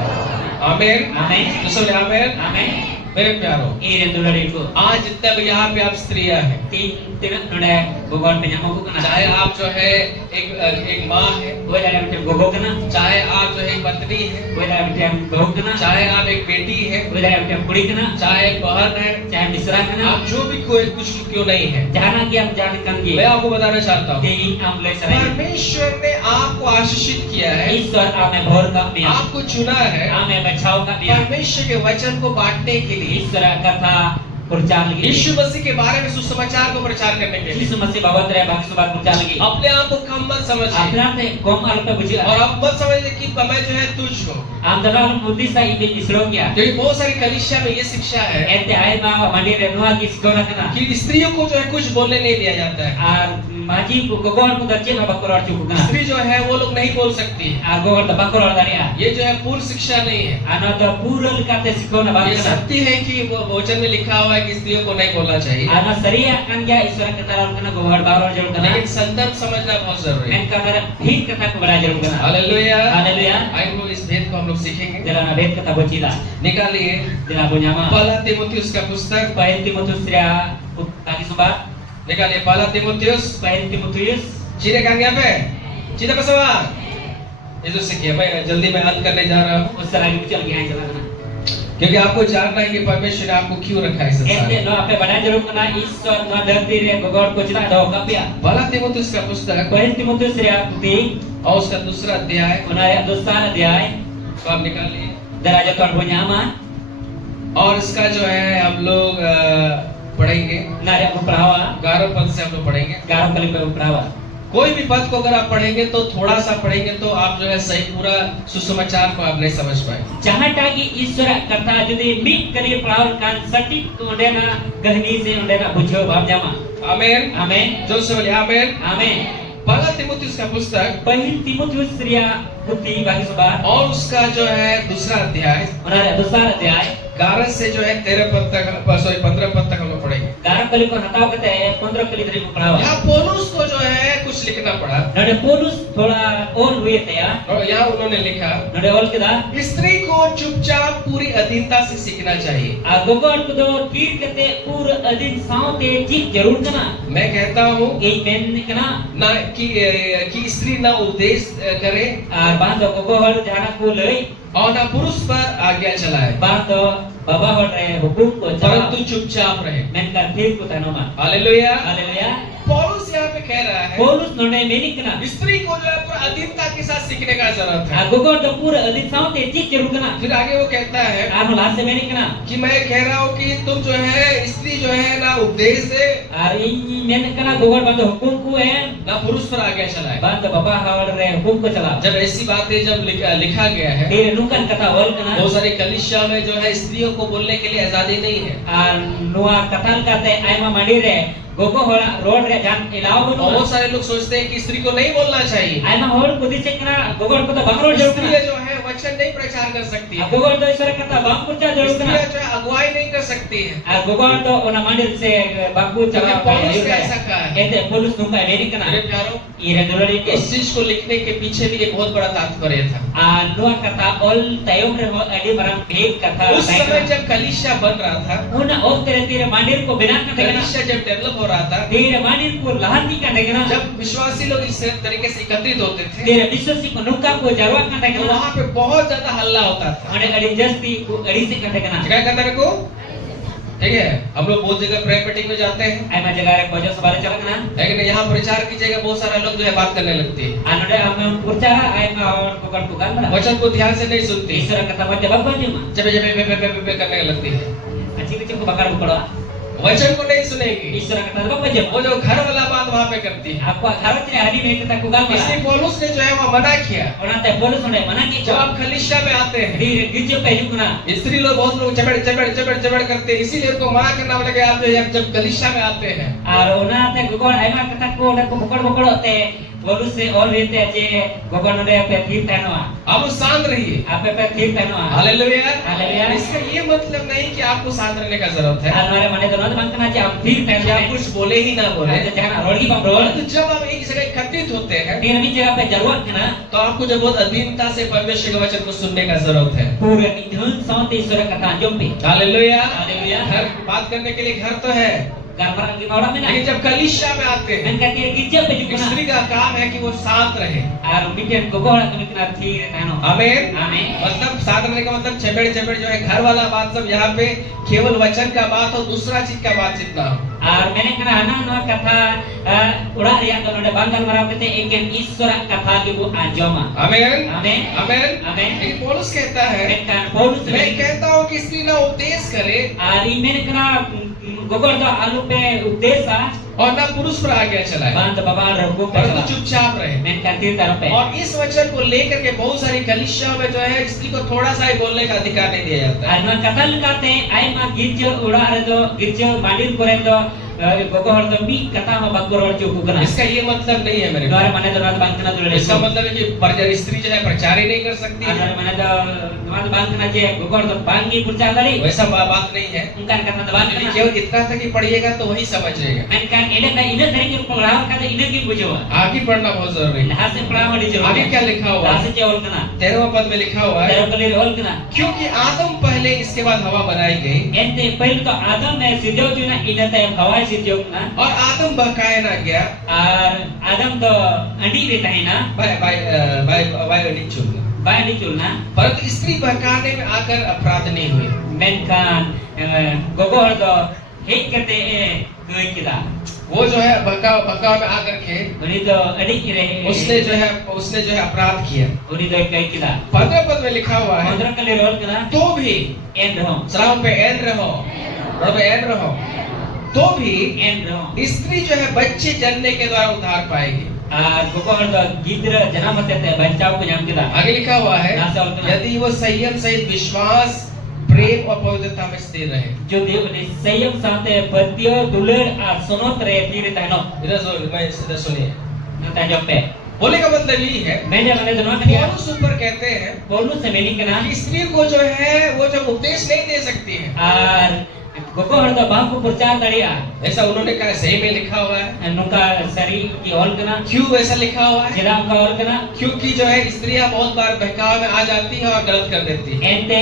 आमेन Amin. दूसरे आमेन। Amin. मेरे प्यारो, Ini dulu dariku. आज तक यहाँ पे आप स्त्रियां हैं, Tidak nolak gogon penyamuk kena. चाहे आप जो है एक माँ है, Gue dari macam gogok kena. चाहे आप जो है एक पत्नी है, Gue dari macam gogok kena. चाहे आप एक बेटी है, Gue dari macam kulit kena. चाहे एक बहन है, Jangan diserah kena. आप जो भी कोई कुछ क्यों नहीं है, Jangan lagi am jangan kangi. मैं आपको बताना चाहता हूँ, Di am boleh serai. परमेश्वर ने आपको आशीषित किया है, Isor ame bor kami. आपको चुना है Ame bacau kami. परमेश्वर के वचन को बांटने के लिए, Isor kata percaya lagi. यीशु मसीह के बारे में सुसमाचार को प्रचार करने के लिए। Yesus masih bawa tere bagi sobat percaya lagi. अपने आप को कम मत समझिए Apna te kom alpe buji. और अब मत समझिए कि मैं जो है तुझ हूँ, Am dalam mudi sa ibe isrogia. क्योंकि बहुत सारी कलीसिया में ये शिक्षा है Ente ay ma mandi renua ki sekolah kena. कि स्त्रियों को जो है कुछ बोलने नहीं दिया जाता है। Ar maji ku gogon ku darje ma bakoror cukup kena. स्त्री जो है वो लोग नहीं बोल सकती है, Ar gogon ta bakoror dari a. ये जो है पूर्ण शिक्षा नहीं है। Ana ta pural kate sekolah ये bangsa. सत्य है कि वो वचन में लिखा हुआ है कि स्त्रियों को नहीं बोलना चाहिए, Ana saria kan ja isora kata lawan kena gogon baror jalur kena. लेकिन संदर्भ समझना बहुत जरूरी है। Men kamera hit kata ku belajar kena. Hallelujah. Haleluya. आइए हम लोग इस भेद को हम लोग सीखेंगे। Dalam abet kata bocila. निकालिए Dalam punya ma. पहला तीमुथियुस का पुस्तक, Baik Timotius ria kaki sobat. निकालिए पहला तीमुथियुस। Baik Timotius. चीरे कहाँ गया पे? चीरे पे सवाल। ये जो सीखिए, मैं जल्दी में अंत करने जा रहा हूँ, Usah lagi buci lagi yang jalan kena. क्योंकि आपको जानना है कि परमेश्वर ने आपको क्यों रखा है इस संसार Ente में। no ape belajar jalur kena isor no dati ria gogon ku cila do kapia. पहला तीमुथियुस का पुस्तक Baik Timotius ria putih. और उसका दूसरा अध्याय Unaya dosa अध्याय. तो आप निकालिए, Derajat Tuhan punya ama. और इसका जो है हम लोग पढ़ेंगे, Nari aku perawa. 11 पद से हम लोग पढ़ेंगे। Garam kali perawa. कोई भी पद को अगर आप पढ़ेंगे तो थोड़ा सा पढ़ेंगे तो आप जो है सही पूरा सुसमाचार को आप नहीं समझ पाए। Jahat lagi isora kata jadi mik kali perawa kan satik tu undena gahni se undena bujo bab jama. आमेन। Amin. जो से बोलिए आमेन। Amin. पहला तीमुथियुस का पुस्तक Pahil Timotius ria putih bagi sobat. और उसका जो है दूसरा अध्याय Unaya dosa अध्याय. 11 से जो है 13 पद तक, सॉरी 15 पद तक हम लोग पढ़ेंगे। Garam kali ko hataw kate 15 kali dari perawa. यहाँ पौलुस को जो है कुछ लिखना पड़ा Nade Paulus thoda on huye the ya. और यहाँ उन्होंने लिखा, Nade ol kita. स्त्री को चुपचाप पूरी अधीनता से सीखना चाहिए। Gogon ko do tir kate pur adin saute jik jarur kana. मैं कहता हूँ Ei men kana. ना कि स्त्री ना उपदेश करे Bando gogon jana ku lei. और ना पुरुष पर आज्ञा चलाए, Bando baba hot re hukum ko परंतु jawab. चुपचाप रहे। Men kan tir ku tanoma. Hallelujah. Haleluya. पौलुस यहाँ पे कह रहा है Paulus none menik kana. स्त्री को जो है पूरा अधीनता के साथ सीखने का जरूरत है। Gogon do pur adin saute jik jarur kana. फिर आगे वो कहता है Anu lase menik kana. कि मैं कह रहा हूँ कि तुम जो है स्त्री जो है ना उपदेश दे Ini men kana gogon bando hukum ku ना पुरुष पर आज्ञा चलाए। Bando baba hawar re hukum ko chala. जब ऐसी बातें जब लिखा गया है, Dire nukan kata ol kana. बहुत सारे कलीसिया में जो है स्त्रियों को बोलने के लिए आजादी नहीं है। Nua katal kate aima mandire gogo hora road re jan ilaw और bonu. बहुत सारे लोग सोचते हैं कि स्त्री को नहीं बोलना चाहिए, Aima hor kudi sekna gogo ko to bangro jaru स्त्री kana. जो है वचन नहीं प्रचार कर सकती है, Gogo do isara kata bangku cha jaru स्त्री kana. जो है अगुवाई नहीं कर सकती है। Gogo do ona mandir se bangku cha क्योंकि पौलुस ने ऐसा कहा है। Ete polus nunca मेरे veri kana. प्यारों, Ire dolori ko. इस चीज को लिखने के पीछे भी एक बहुत बड़ा तात्पर्य था। Nua kata ol tayom re ho adi barang bheg kata. उस समय जब कलीसिया बन रहा था, Una ok tire mandir ko binan kana. कलीसिया जब डेवलप हो रहा था, Dire mandir ko lahanti kana kana. जब विश्वासी लोग इस तरीके से एकत्रित होते थे, Dire biswasi ko nunca ko jarwa kana तो kana. वहाँ पे बहुत ज्यादा हल्ला होता था। Ane adi jasti ku adi se kana kana. क्या कहता है को ठीक है, हम लोग बहुत जगह प्रेयर मीटिंग में जाते हैं, Ai ma jaga re kojo sabale chalakna. लेकिन यहाँ प्रचार की जगह बहुत सारा लोग जो है बात करने लगते हैं, Anode am percara ai ma or bukan bala. वचन को ध्यान से नहीं सुनते, Isra kata baca bapa cuma. जब जब करने लगते हैं, Acik kecil ko bakar bukodo. वचन को नहीं सुनेंगे, Isra kata bapa cuma. वो जो घर वाला बात वहाँ पे करती है। Aku harus cari hari ini kita kugal इसलिए bala. पौलुस ने जो है वो मना किया, Orang teh boleh sunai mana जब kicho. आप कलीसिया में आते हैं, Di gereja pejukna. स्त्री लोग बहुत लोग चबड़ करते हैं, इसीलिए उनको मना करना पड़ेगा। आप जो है जब कलीसिया में आते हैं, Ar ona teh gugol ai ma kata ko udah bukor teh. Boleh se और रहते हैं जे गगन रे पे थीर तनवा. आप शांत रहिए। आपे पे थीर तनवा. हालेलुया। हालेलुया. इसका ये मतलब नहीं कि आपको शांत रहने का जरूरत है, Almare mana tu nanti bangkana je am their कि तनवा. आप कुछ बोले ही ना बोले। Jangan rogi bang rol. तो जब आप एक जगह एकत्रित होते हैं, Di nabi jaga pe jaruat kena. तो आपको जो बहुत अधीनता से परमेश्वर के वचन को सुनने का जरूरत है। Pura nidhun sampai surah kata jompi. Hallelujah. Hallelujah. घर बात करने के लिए घर तो है, Gambar lima orang लेकिन mana? जब कलीसिया में आते हैं, Dan kata gereja pe एक jukna. स्त्री का काम है कि वो शांत रहे। Ar mungkin gogol kena kena their तनो. आमीन। Amin. मतलब शांत रहने का मतलब चेबड़ जो है घर वाला बात सब यहाँ पे केवल वचन का बात हो, दूसरा चीज का बातचीत ना हो। Ar mana kena anak no kata udah yang kalau ada bangkal marah kita eken isura kata ibu ajoma. आमीन। Amin. आमीन। Amin. लेकिन पौलुस कहता है, Kan Paulus मैं कहता हूँ कि स्त्री ना उपदेश करे Ari mana kena gogol do alu pe udesa और ना पुरुष पर आज्ञा चलाए, bant baba regu pe. परंतु चुपचाप रहे। Men kan थीर तनो पे. और इस वचन को लेकर के बहुत सारी कलीसियाओं में जो है स्त्री को थोड़ा सा ही बोलने का अधिकार नहीं दिया जाता है। Ar kata lekate ai ma gereja udah ada do gereja mandir kore do gogol do mi kata ma bagor cukup kena. इसका ये मतलब नहीं है मेरे Luar भाई। mana do nanti bangkana do इसका मतलब है कि स्त्री जो है प्रचार ही नहीं कर सकती है, Ada mana do nanti bangkana je gogol do bangi percaya tadi. वैसा बात नहीं है। Engkan kata do लेकिन bangkana. केवल इतना तक ही पढ़िएगा तो वही समझिएगा, Engkan ina dari ke pengalaman kata ina ki bujo. आगे पढ़ना बहुत जरूरी है। Hasil pengalaman di jero. आगे क्या लिखा हुआ है? Hasil jawol kena. 13वां पद में लिखा हुआ है, Dari kali rol kena. क्योंकि आदम पहले इसके बाद हवा बनाई गई Ente पहिल तो आदम में सिद्धो जुना ina तय भवाई सिद्धो कना. और आदम बहकाया ना गया, Ar Adam to andi रहता है ना. बाय चुनना, Baik diculna. परंतु स्त्री बहकाने में आकर अपराध नहीं हुए। Menkan gogol do hate kate gue kita. वो जो है बहकाव में आकर के Uni do adik kire. उसने जो है अपराध किया। Uni do kai kita. 15 पद में लिखा हुआ है, Mandra kali rol kena. तो भी End rom. सलाम पे एन रहो, रब एन रहो, तो भी End rom. स्त्री जो है बच्चे जन्ने के द्वारा उद्धार पाएगी। Ar gogol do gidra janam mate te bancau ko jam kita. आगे लिखा हुआ है, यदि वो संयम सहित विश्वास, प्रेम और पवित्रता में स्थिर रहे। जो देव ने संयम साथे पतियो दुलर आ सुनत रे तीर तनो. इधर सुनिए, Nata jope. बोले का मतलब यही है, Meja mana dono kena. पौलुस ऊपर कहते हैं Paulus semeni kena. कि स्त्री को जो है वो जो उपदेश नहीं दे सकती है, Ar gogol do bangku percaya tadi a. ऐसा उन्होंने कहा, सही में लिखा हुआ है। Nungka sari ki ol kena. क्यों ऐसा लिखा हुआ है? Jedam ka ol kena. क्योंकि जो है स्त्रियां बहुत बार बहकाव में आ जाती हैं और गलत कर देती हैं। Ente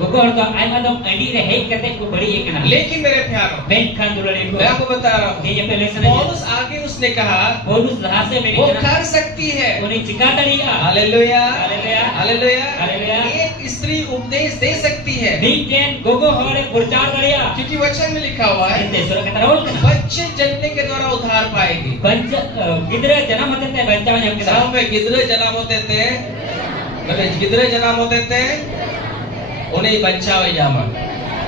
gogol do ai madam andi re hate kate ko bari ekena. लेकिन मेरे प्यारों, Ben kan dulare ko. मैं आपको बता रहा हूँ, Dia pele sana. पौलुस आगे उसने कहा Paulus rahase meni वो kena. कर सकती है। Uni cika tadi a. Hallelujah, Haleluya. Hallelujah. Hallelujah. एक स्त्री उपदेश दे सकती है, Bikin gogo hore percaya tadi a. क्योंकि वचन में लिखा हुआ है, Ente surah kata ol kena. बच्चे जन्ने के द्वारा उद्धार पाएगी। Banca gidra janam mate te bancau jam kita. साहब में गिदरे जनाम होते थे, गिदरे जनाम होते थे, उन्हें बचावे जामा।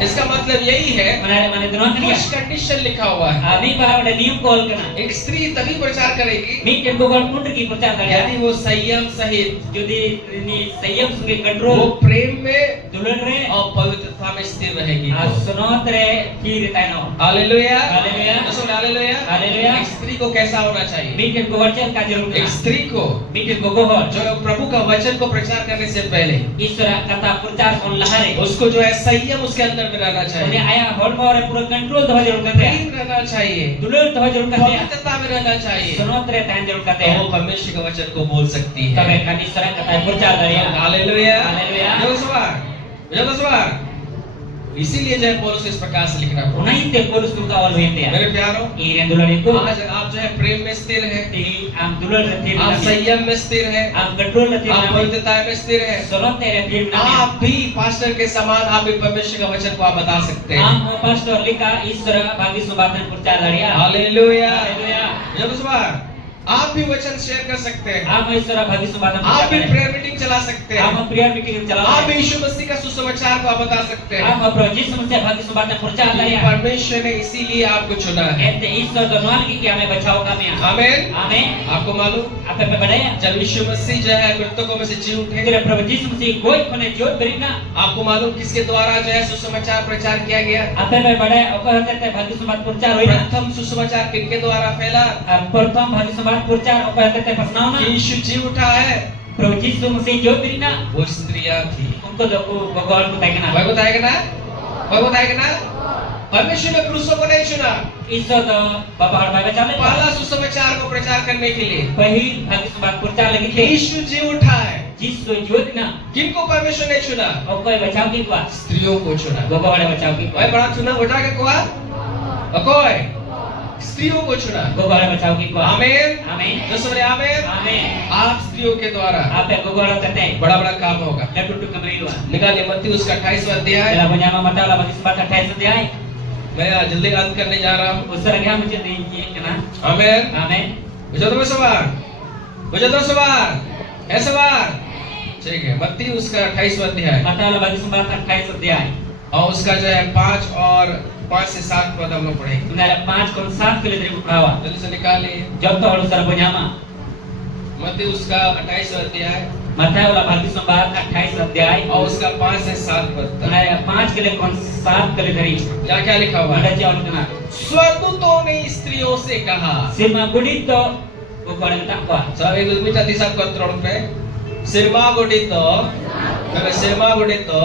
इसका मतलब यही है, Mana dono kena. कुछ कंडीशन लिखा हुआ है। Abi para ada nium ko ol kena. एक स्त्री तभी प्रचार करेगी Bikin gogol pun pergi percaya tadi a. यदि वो संयम सहित, Jadi ini संयम sungai वो control. प्रेम में Dulur re. और पवित्रता में स्थिर रहेगी। Sunot re kiri tano. Hallelujah, hallelujah. सुन हालेलुया। हालेलुया। एक स्त्री को कैसा होना चाहिए? Bikin gogol chen ka jarur एक kena. स्त्री को Bikin gogol hor. जो प्रभु का वचन को प्रचार करने से पहले Isra kata percaya on lahare. उसको जो है संयम उसके अंदर में रहना Uni चाहिए, ayah hor more pura control to jarur kate. प्रेम रहना चाहिए, Dulur to jarur kate. पवित्रता में रहना चाहिए, Sunot re tahan jarur तो kate. वो परमेश्वर के वचन को बोल सकती है। Kabe kan isra kata percaya tadi a. Hallelujah. Hallelujah. जो सवार इसीलिए जो है पौलुस इस प्रकार से लिखना पड़ा। Unai te Paulus tu kawal hoyente ya. मेरे प्यारों, Iren dulur itu. आज आप जो है प्रेम में स्थिर है, Di am dulur retir आप nami. संयम में स्थिर है, Am control retir आप nami. पवित्रता में स्थिर है। Sorot te retir nami. आप भी पास्टर के समान आप भी परमेश्वर का वचन को आप बता सकते हैं। Am pastor lika Isra bagi sumbatan percaya dari ya. Hallelujah. Haleluya. जब उस बार आप भी वचन शेयर कर सकते हैं, Am Isra bagi sumbatan आप भी percaya. प्रेयर मीटिंग चला सकते हैं, Am prayer meeting आप चलाओ. भी यीशु मसीह का सुसमाचार को आप बता सकते हैं। Am project semestinya bagi sumbatan percaya dari ya. परमेश्वर ने इसीलिए आपको चुना है। Ente Isra donuan ki ame bachao kami ya. आमीन। Amin. आपको मालूम, Apa apa badaya? जब यीशु मसीह जो है मृतकों में से जी उठे, Kira Prabhu Yesus mesti koi kone jod berina. आपको मालूम किसके द्वारा जो है सुसमाचार प्रचार किया गया? Apa apa badaya? Apa hati bagi sumbat percaya hoina. प्रथम सुसमाचार किनके द्वारा फैला? Pertama bagi sumbat percaya apa hati pasnauna. कि यीशु जी उठा है, Prabhu Yesus mesti jod berina. वो स्त्रियां थी। Unko doku bogol ku taikana. भाई बताएगा ना? भाई बताएगा ना? परमेश्वर ने क्रूसों को नहीं चुना Iso do bapa har bai bachale. पहला सुसमाचार को प्रचार करने के लिए। Pahil bagi sumbat percaya lagi te. यीशु जी उठा है। Yesus jod na. किनको परमेश्वर ने चुना? Okoi bachao ki kwa. स्त्रियों को चुना। Bapa har bachao ki भाई kwa. बड़ा चुना उठा के कुआ? अकोय स्त्रियों को चुना। Bapa har bachao ki kwa. आमीन। Amin. जो बोले आमीन। Amin. आप स्त्रियों के द्वारा Apa gogol tete. बड़ा बड़ा काम होगा। Latu tu kamriwa. निकालिए मत्ती उसका 28वां अध्याय। Dalam penyama mata lah bagi sumbat 28 अध्याय. मैं आज जल्दी अंत करने जा रहा हूँ। Usara kya मुझे नहीं kena. आमीन। Amin. बुझो तो सवाल, बुझो तो सवाल, है सवाल। ठीक है, मत्ती उसका 28वां अध्याय Mata lah bagi sumbat 28 अध्याय. और उसका जो है 5 से 7 पद हम लोग पढ़ेंगे। Menara 5 kon 7 kali dari perawa. जल्दी से निकालिए Jawab tu usara penyama. मत्ती उसका 28वां अध्याय Mata lah bagi sumbat 28 अध्याय. और उसका 5 से 7 पद तक। Menara 5 kali kon 7 kali dari. क्या क्या लिखा हुआ Ada है? jawab kena. स्वर्गदूतों ने स्त्रियों से कहा। Sima gudito gogol takwa. सब एक दूसरे चाहती सब कंट्रोल पे सिरमा गुडितो कबे सिरमा गुडितो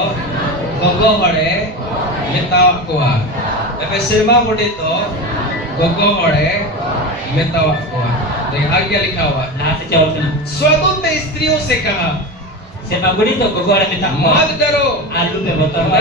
गोगो हड़े मिता कोआ कबे सिरमा गुडितो गोगो हड़े मिता कोआ। देखिए आगे क्या लिखा हुआ है? Nah, se jawab kena. स्वर्गदूत ने स्त्रियों से कहा Sima gudito gogol takwa. मत डरो, Alu pe botol.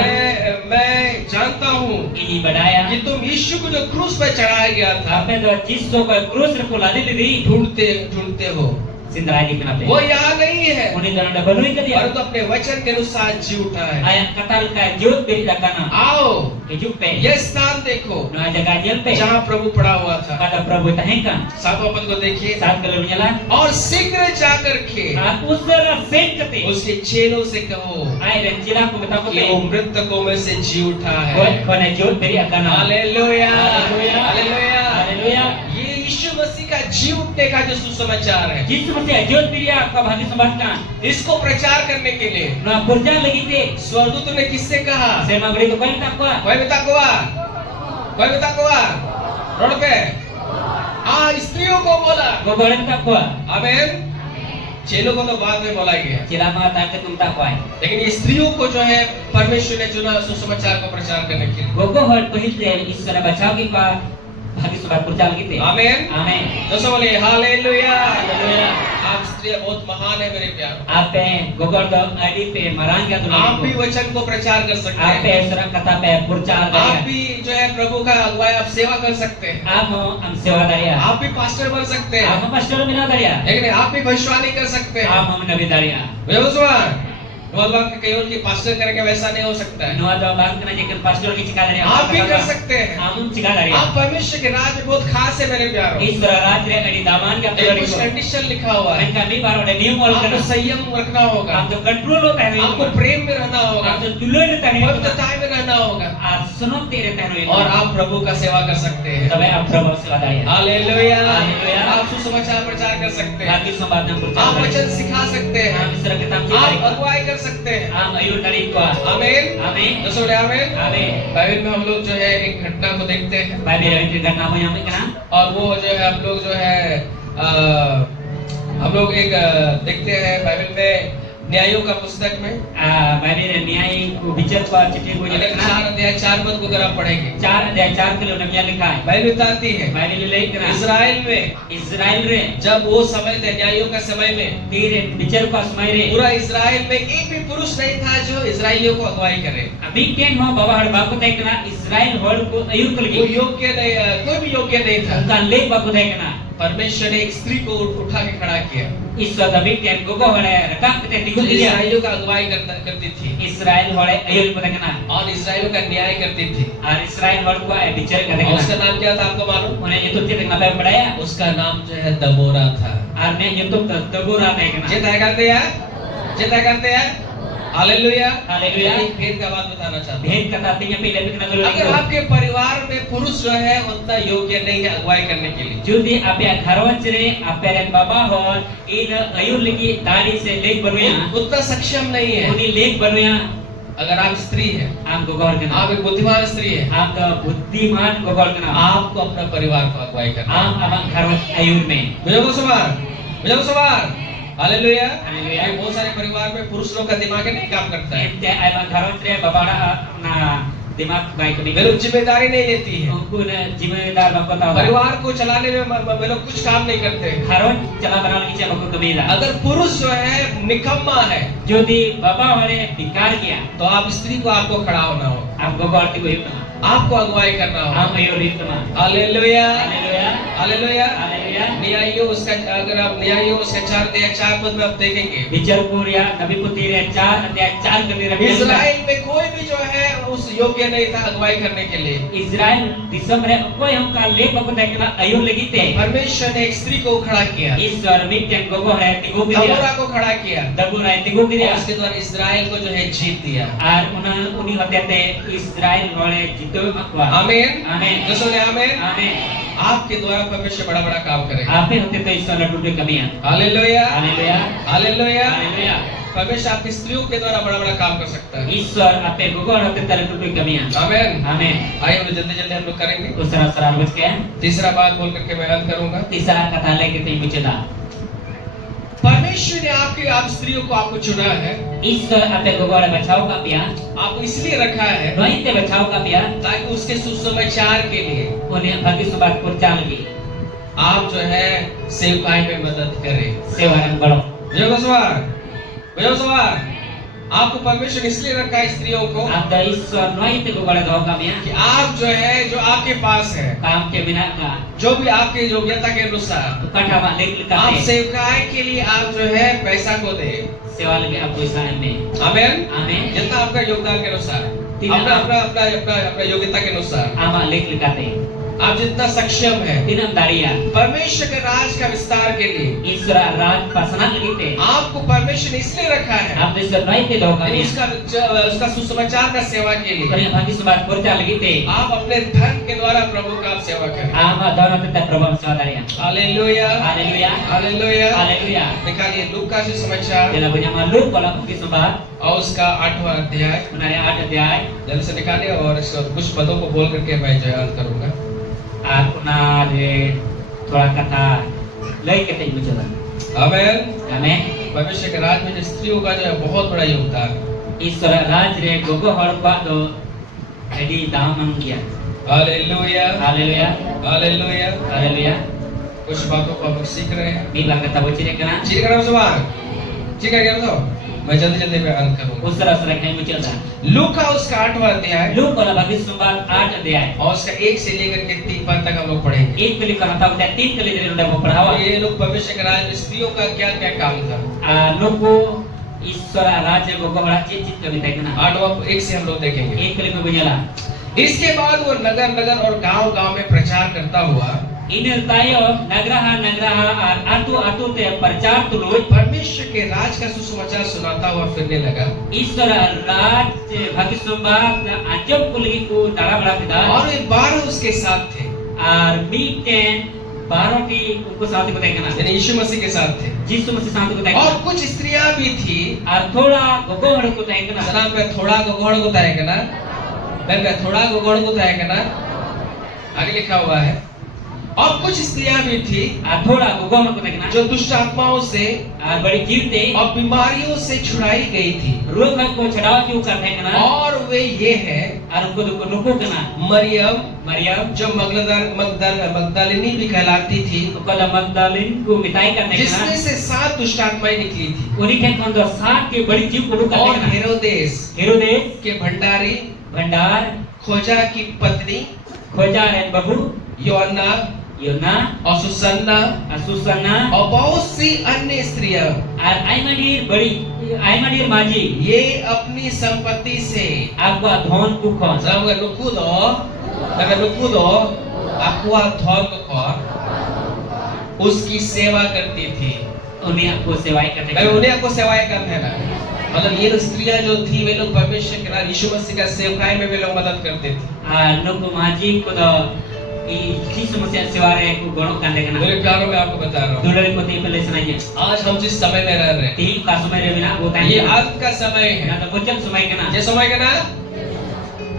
मैं जानता हूँ Ini badaya. कि तुम यीशु को जो क्रूस पर चढ़ाया गया था Apa tu Yesus ko krus re pula dili. ढूंढते हो, Sindra di kena pe. वो यहाँ नहीं है Muni dalam dah balui ke dia. परंतु अपने वचन के अनुसार जी उठा है। Ayat katal ka jod beri dakana. आओ Kejuk pe. ये स्थान देखो No jaga jel pe. जहाँ प्रभु पड़ा हुआ था। Kada Prabhu tahenkan. 7वां पद को देखिए, Saat kalau menyalan. और शीघ्र जाकर के Aku sera sen kete. उसके चेलों से कहो Ay dan cila ko betako कि pe. वो मृतकों में से जी उठा Kau है। kena jod beri akana. Hallelujah, Haleluya. Hallelujah. Haleluya. ये यीशु मसीह का जी उठने का जो सुसमाचार है, Yesus mesti jod beri apa bagi sembatkan. इसको प्रचार करने के लिए No purjan lagi te. स्वर्गदूत ने किससे कहा? Saya mau beri tu kau takwa. कोई बता कोआ, कोई बता कोआ, रोड पे स्त्रियों को बोला। Gogol takwa. आमीन। चेलों को तो बाद में बोला गया, Cila mata ke tum takwa. लेकिन ये स्त्रियों को जो है परमेश्वर ने चुना सुसमाचार को प्रचार करने के लिए। Gogol pahit le Isra bachao ki pa bagi sembat purjan lagi te. आमीन। Amin. दोस्तों बोले हालेलुया। Haleluya. आप स्त्रियां बहुत महान है मेरे प्यार। Ape gogol do adi pe marang ka tu आप भी lagi. वचन को प्रचार कर सकते Ape हैं। surah kata pe purjan आप dari. भी जो है प्रभु का अगुवाई आप सेवा कर सकते हैं। Amo am sewa dari. आप भी पास्टर बन सकते हैं, Amo pastor mina dari. लेकिन आप भी भविष्यवाणी कर सकते हैं। Amo nabi dari. केवल की पास्टर करेंगे वैसा नहीं हो सकता है। No ada bang kena jekan pastor ki cika dari. आप भी कर सकते हैं। Amo cika dari. आप परमेश्वर के राज में बहुत खास है मेरे प्यारों। Isra raj re adi daman ka tu एक dari. कुछ कंडीशन लिखा हुआ है। Kan kami baru ada new mall आपको kena. संयम रखना होगा, Am tu control lo tah आपको प्रेम में रहना होगा, Am tu dulur tah पवित्रता में रहना होगा, Sunod tere tah और आप प्रभु का सेवा कर सकते हैं। Sabai am Prabhu sewa dari. Hallelujah. Hallelujah. आप सुसमाचार प्रचार कर सकते हैं, Bagi sembahyang आप purjan. वचन सिखा सकते हैं, Am Isra kita आप cika. अगुवाई कर सकते हैं। Am ayun dari kuah. आमीन। Amin. दोस्तों बोले आमीन। Amin. बाइबल में हम लोग जो है एक घटना को देखते हैं, Babi dari cerita kamu yang kena. और वो जो है हम लोग जो है हम लोग एक देखते हैं बाइबल में न्यायों का पुस्तक में Bible न्याय को विचार को चिट्ठी को अगर 4 अध्याय 4 पद को अगर आप पढ़ेंगे 4 अध्याय 4 के लिए क्या लिखा है बाइबल बताती है बाइबल लेकर इजराइल में इजराइल रे जब वो समय थे न्यायों का समय में तीर विचार को समय रे पूरा इजराइल में एक भी पुरुष नहीं था जो इजराइलियों को अगुवाई करे अभी के नो बाबा हड़ बाको देखना इजराइल होड़ को अयुक्त कोई लगी योग्य नहीं कोई भी योग्य नहीं था उनका लेख बाको देखना परमेश्वर ने एक स्त्री को उठा के खड़ा किया इस अभी के गोगो हड़े रकाम के जो दिगु दिया इजराइलियों का अगुवाई करती थी इजराइल होड़े अयुक्त को देखना और इजराइल का न्याय करती थी और इजराइल होड़ को विचार कर और उसका देखना नाम क्या था आपको मालूम उन्हें ये तो देखना पे पढ़ाया उसका नाम जो है दबोरा था और मैं ये तो दबोरा देखना जे तय करते हैं हालेलुया हालेलुया। एक भेद का बात बताना चाहता हूं भेद कथाते हैं पहले भी नजर अगर आपके परिवार में पुरुष जो है उतना योग्य नहीं है अगुवाई करने के लिए जुदी आपे घरवच रे आपे रे बाबा हो इन अयुर लगी दाढ़ी से लेख बनवेया उतना सक्षम नहीं है उनी लेख बनवेया अगर आप स्त्री हैं आम गोगोर के आप एक बुद्धिमान स्त्री है आम तो बुद्धिमान गोगोर के आपको अपना परिवार को अगुवाई करना आम अब घरवच अयुर में बुजुर्गों सवार हालेलुया हालेलुया। ये बहुत सारे परिवार में पुरुष लोग का दिमाग नहीं काम करता है एते आइबा घरवच रे बाबाड़ा अपना दिमाग बाई को वे लोग जिम्मेदारी नहीं लेती है उनको ने जिम्मेदार बाको ता परिवार को चलाने में वे लोग कुछ काम नहीं करते घरवच चला बनाने की बाको कमीला अगर पुरुष जो है निकम्मा है जुदी बाबा वाले धिकार किया तो आप स्त्री को आपको खड़ा होना हो आप गोगोर की कोई बना आपको अगुवाई करना हो आम अयुर इतना हालेलुया हालेलुया हालेलुया हालेलुया न्यायियों उसका अगर आप न्यायियों उसका 4 पद में आप देखेंगे विचरपुर या नबी पुत्री रे 4 अध्याय 4 के लिए इजराइल में कोई भी जो है उस योग्य नहीं था अगुवाई करने के लिए इजराइल दिसम रे कोई हमका लेख को देखना अयो लगी थे परमेश्वर ने एक स्त्री को खड़ा किया ईश्वर मिटन गोगो है तिगो भी दबोरा को खड़ा किया दबोरा है तिगो भी और उसके द्वारा इजराइल को जो है जीत दिया और उन्हीं होते थे इजराइल वाले जीतो मकवा आमीन आमीन जो सुने आमीन आमीन आपके द्वारा परमेश्वर बड़ा बड़ा काम करेगा आप ही होते तो ईश्वर लड्डू कमियां हालेलुया हालेलुया हालेलुया हालेलुया परमेश्वर आपकी स्त्रियों के द्वारा बड़ा बड़ा काम कर सकता है ईश्वर आपे गोगो होते तो लड्डू कमियां आमीन आमीन आइए हम जल्दी जल्दी हम लोग करेंगे उस तरह सराल बच गया तीसरा बात बोल करके मैं अंत करूंगा तीसरा कथा लेके ते मुझे परमेश्वर ने आप स्त्रियों को आपको चुना है ईश्वर आपे गोगो रे बचाओ का पिया आपको इसलिए रखा है नहीं ते बचाओ का पिया ताकि उसके सुसमाचार के लिए उन्हें भाग्य सुबात पर चाल की आप जो है सेवकाई में मदद करें सेवा रंग बढ़ो बुझो सवार आपको परमेश्वर इसलिए रखा है स्त्रियों को आप तो ईश्वर नहीं ते गोगो रे धोखा मिया कि आप जो है जो आपके पास है काम के बिना का जो भी आपके योग्यता के अनुसार तो कटा वा लेख लिखा आप है सेवकाई के लिए आप जो है पैसा को दे सेवा लगे आप पैसा में आमीन आमीन जितना आपका योगदान के अनुसार तीन अपना योग्यता के अनुसार आमा लेख लिखाते आप जितना सक्षम है दिनम दारिया परमेश्वर के राज का विस्तार के लिए ईश्वर राज पसना लगते आपको परमेश्वर ने इसलिए रखा है आप ईश्वर नहीं ते धोखा मिया उसका सुसमाचार का सेवा के लिए करिया भाग्य सुबात पर चाल लगते आप अपने धन के द्वारा प्रभु का आप सेवा करें आमा दोनों ते प्रभु सेवा दारिया हालेलुया हालेलुया हालेलुया हालेलुया निकालिए लूका सुसमाचार जेला punya malu kalau भाग्य सुबात और उसका 8वां अध्याय उन्होंने 8 अध्याय जल्दी से निकालिए और कुछ पदों को बोल करके मैं जयंत करूंगा आपना रे थोड़ा कथा लई के ते मुझे आमीन आमीन परमेश्वर के राज में स्त्रियों का जो है बहुत बड़ा योगदान ईश्वर राज रे गोगो हड़ बा दो एडी दामन किया हालेलुया हालेलुया हालेलुया हालेलुया कुछ बातों को हम लोग सीख रहे हैं मी बार kata bocil kena ठीक है सवाल ठीक है क्या मैं जल्दी जल्दी में अंत करूंगा उस तरह से कहीं मुझे था लूका उसका 8वां अध्याय लू kalau bagi sumbat 8 अध्याय और उसका 1 से लेकर के 3 पद तक हम लोग पढ़ेंगे एक kali karena tahu dia 3 kali dari udah mau perawa ये लोग परमेश्वर के राज में स्त्रियों का क्या क्या काम था nuku ईश्वर राज्य को बड़ा चित कभी देखना 8वां 1 से हम लोग देखेंगे एक kali को बुझला इसके बाद वो नगर नगर और गांव गांव में प्रचार करता हुआ ini tayo nagraha और atu ते प्रचार तुलो परमेश्वर के राज का सुसमाचार सुनाता हुआ फिरने लगा ईश्वर राज्य भाग्य सुबात अजब कुलगी को दारा बड़ा पिता और ये 12 उसके साथ थे और मीटें 12 की उनको साथ को देखना यानी यीशु मसीह के साथ थे यीशु मसीह साथ को देखना और कुछ स्त्रियां भी थी और थोड़ा गोगोहड़ को देखना सना पे थोड़ा गोगोहड़ को देखना मैं थोड़ा गोगोहड़ को देखना आगे लिखा हुआ है और कुछ स्त्रियां भी थी थोड़ा गोगोन को देखना जो दुष्ट आत्माओं से बड़ी जीवते और बीमारियों से छुड़ाई गई थी, रोग को छड़ाव क्यों करते हैं ना और वे ये है और उनको नुको करना मरियम जो मगदलिनी भी कहलाती थी, कदा मगदलिन को मिटाई करने जिसमें से 7 दुष्ट आत्माएं निकली थी, उन्हीं के खंडो 7 के बड़ी जीव को करते और हैं। हेरोदेस के भंडारी भंडार खोजा की पत्नी खोजा है बहू योना और सुसन्ना और बहुत सी अन्य स्त्रियां और आइमडीर माजी ये अपनी संपत्ति से आपका धन को खो नुकुदो aqua धन को खो उसकी सेवा करती थी। उन्हें आपको सेवाएं करते हैं। उन्हें आपको सेवाएं करते हैं। मतलब ये स्त्रियां जो थी वे लोग परमेश्वर के नाम यीशु मसीह का सेवकाई में वे लोग मदद करते थे। नुकु माजी को तो यीशु मसीह सेवारे को गणों करने का मेरे प्यारों में आपको बता रहा हूँ, दुलड़ी को तीन पहले सुनाइए। आज हम जिस समय में रह रहे हैं, तीन का समय रे बिना होता है, ये आज का समय है, ना तो बचन समय का ना, ये समय का ना,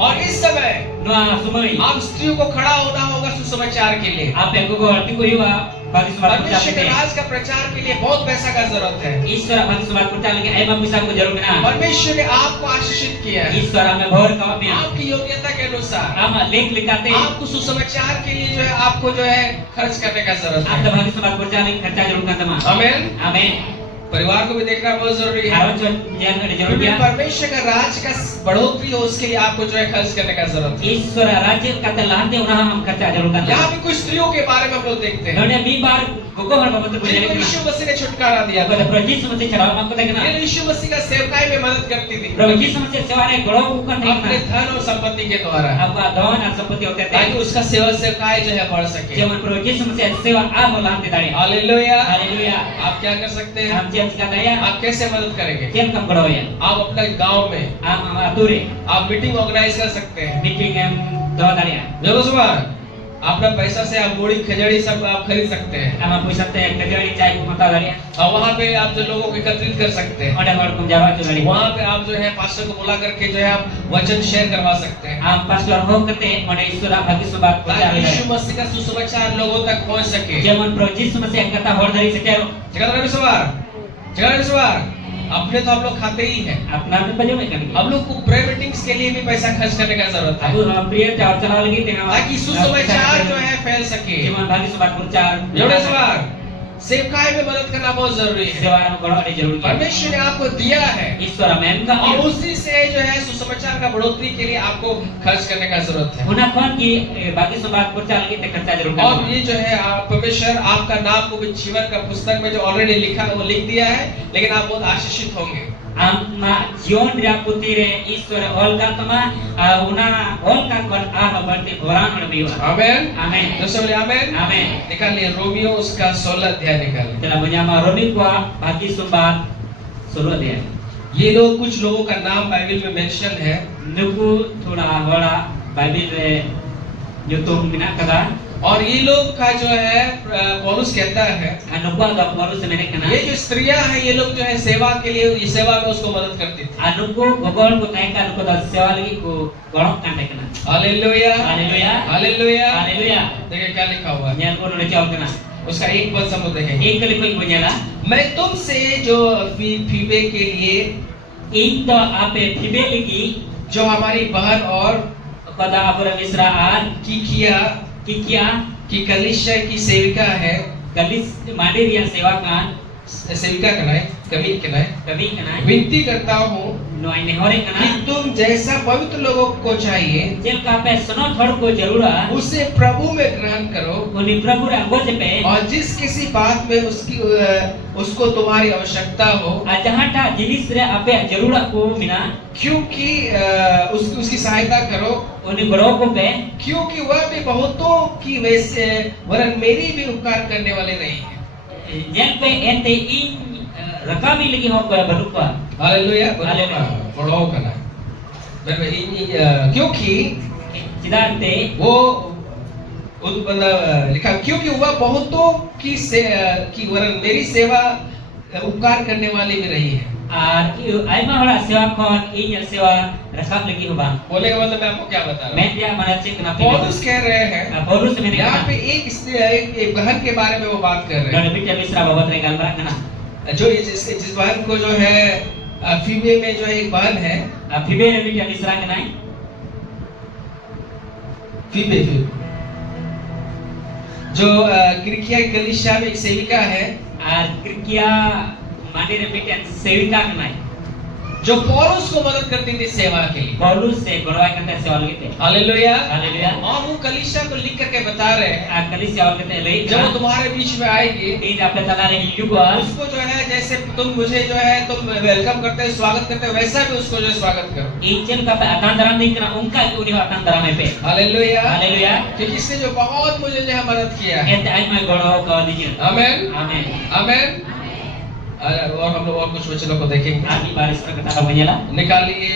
और इस समय समय आप स्त्रियों को खड़ा होना होगा सुसमाचार के लिए। आप एक को अर्थ को ही हुआ परमेश्वर के राज का प्रचार के लिए बहुत पैसा का जरूरत है। ईश्वर भक्त समाज प्रचार के आई बाप को जरूर ना। परमेश्वर ने आपको आशीषित किया है। ईश्वर हमें भोर का में आपकी योग्यता के अनुसार हम लेख लिखाते हैं। आपको सुसमाचार के लिए जो है आपको जो है खर्च करने का जरूरत है। आप तो भक्त समाज प्रचार में खर्चा जरूर करना। आमीन आमीन। परिवार को भी देखना बहुत जरूरी है। परमेश्वर का राज का बढ़ोतरी हो उसके लिए आपको जो है खर्च करने का जरूरत है। ईश्वर राज्य का तलांते उन्हें हम खर्चा जरूर करना। यहाँ भी कुछ स्त्रियों के बारे में हम लोग देखते हैं। उन्होंने 20 बार गोगो हर बाबत को जाने यीशु मसीह ने छुटकारा दिया। प्रभु यीशु मसीह चढ़ावा आपको देखना। ये यीशु मसीह का सेवकाई में मदद करती थी। प्रभु यीशु मसीह सेवा ने गड़ो को करने अपने धन और संपत्ति के द्वारा आपका धन और संपत्ति होते थे ताकि उसका सेवकाई जो है बढ़ सके। जब प्रभु यीशु मसीह सेवा आप लाते दाड़े। Hallelujah hallelujah. आप क्या कर सकते हैं? हम चेंज का दया आप कैसे मदद करेंगे? केम कम करो ये आप अपने गांव में आप अतुरे आप मीटिंग ऑर्गेनाइज कर सकते हैं। मीटिंग हम दवा दाड़िया जब सुबह अपना पैसा से आप मूड़ी खजड़ी सब आप खरीद सकते हैं। हम आप सकते हैं खजड़ी चाय मता दाड़िया और वहाँ पे आप जो लोगों को एकत्रित कर सकते हैं। और तुम जावा चुनाड़ी वहाँ पे आप जो है पास्टर को बुला करके जो है आप वचन शेयर करवा सकते हैं। आप पास्टर हो करते हैं और ईश्वर भाग्य से बात ताकि यीशु मसीह का सुसमाचार लोगों तक पहुँच सके। जब प्रभु यीशु मसीह कथा होड़ धरी से क्या जगह विश्वार अपने तो आप लोग खाते ही हैं। अपना में बजे में करेंगे। हम लोग को प्रेयर मीटिंग्स के लिए भी पैसा खर्च करने का जरूरत है। अब हम प्रेयर चार चला लगी ताकि सुसमाचार जो है फैल सके। जीवन भाग्य से बात प्रचार जोड़े सवार सेवकाई में मदद करना बहुत जरूरी है। सेवा में बड़ा जरूरी है। परमेश्वर ने आपको दिया है ईश्वर हमें का और उसी से जो है सुसमाचार का बढ़ोतरी के लिए आपको खर्च करने का जरूरत है। उन्हें कौन की बाकी सब बात प्रचार की खर्चा जरूर और ये जो है आप परमेश्वर आपका नाम को जीवन का पुस्तक में जो ऑलरेडी लिखा वो लिख दिया है, लेकिन आप बहुत आशीषित होंगे। हम जीवन रे पुती रे ईश्वर ऑल का तमा उना ऑल का कर आ बढ़ते भरान में भी हुआ। आमेन आमेन। दोस्तों बोले आमेन। आमेन। निकालिए रोमियो उसका 16 अध्याय निकालिए। चला बुझामा रोमी को बाकी सब बात 16 अध्याय। ये लोग कुछ लोगों का नाम बाइबल में मेंशन है। नुकु थोड़ा बड़ा बाइबल रे जो तुम बिना कदा और ये लोग का जो है पौलुस कहता है अनुपा का पौलुस ने कहना ये जो स्त्रियां हैं ये लोग जो है सेवा के लिए ये सेवा में उसको मदद करती थी। अनुको गोगोल को तय का अनुको दा सेवा लगी को गणो कांडे कहना। Hallelujah hallelujah hallelujah hallelujah. देखिए क्या लिखा हुआ है। ज्ञान को ने चाव कहना उसका एक पद हम देखेंगे। एक लिखो एक बनेला मैं तुमसे जो फीबे के लिए एक तो आपे फीबे लगी जो हमारी बहन और कदा अपर मिश्रा आर किकिया की कलीसिया की सेविका है। कलिस मांडेरिया सेवा का सेविका कनाए कभी कनाए विनती करता हूँ नोई नेहरे कि कना तुम जैसा पवित्र लोगों को चाहिए जेल का पे सनो थोड़ को जरूरा उसे प्रभु में ग्रहण करो। उन्हीं प्रभु रे अंगोज पे और जिस किसी बात में उसको तुम्हारी आवश्यकता हो जहाँ टा जिनिस रे आपे जरूरा को मिना क्योंकि उसकी सहायता करो। उन्हीं बड़ों को पे क्योंकि वह भी बहुतों की वैसे वरन मेरी भी उपकार करने वाले रही है। जेल पे एंते इन रकामी लगी हो को बडुपा। हालेलुया बड़ो करना क्योंकि चिदांते वो लिखा क्योंकि वह बहुतों की वरन मेरी सेवा उपकार करने वाली भी रही है। Aima hora sewa kon inya sewa rakap lagi ho bang. बोलने का मतलब मैं आपको क्या बता रहा हूँ? मैं dia mana cek kenapa पौलुस कह रहे हैं Paulus मैंने यहाँ कहा पे एक बहन के बारे में वो बात कर रहे dan lebih dia misra babat रे galmara kana. हैं जो जिस बहन को जो है फीमे में जो है एक बहन है Fibe lebih dia misra kana. फीबे जो किरकिया कलीसिया में एक सेविका है Kirkia mandi lebih dia sevika kana. जो पौलुस को मदद करती थी सेवा के लिए। Paulus se gorwai kata sewa lagi te. Hallelujah. Haleluya. और वो कलीसिया को लिख करके बता रहे हैं Kali sewa kata lagi. जब वो तुम्हारे बीच में आएगी Ini apa tanah lagi juga. उसको जो है जैसे तुम मुझे जो है तुम वेलकम करते हो स्वागत करते हो वैसा भी उसको जो है स्वागत करो। Ijen kapa akan dalam ni kena ungkai uni akan dalam epe. Hallelujah. Haleluya. क्योंकि इसने जो बहुत मुझे जो है मदद किया है। Ente ai mai goro kau dijin. आमेन Amin. आमेन। और हम लोग और कुछ वचनों को देखेंगे। Kami baris kata menyala. निकालिए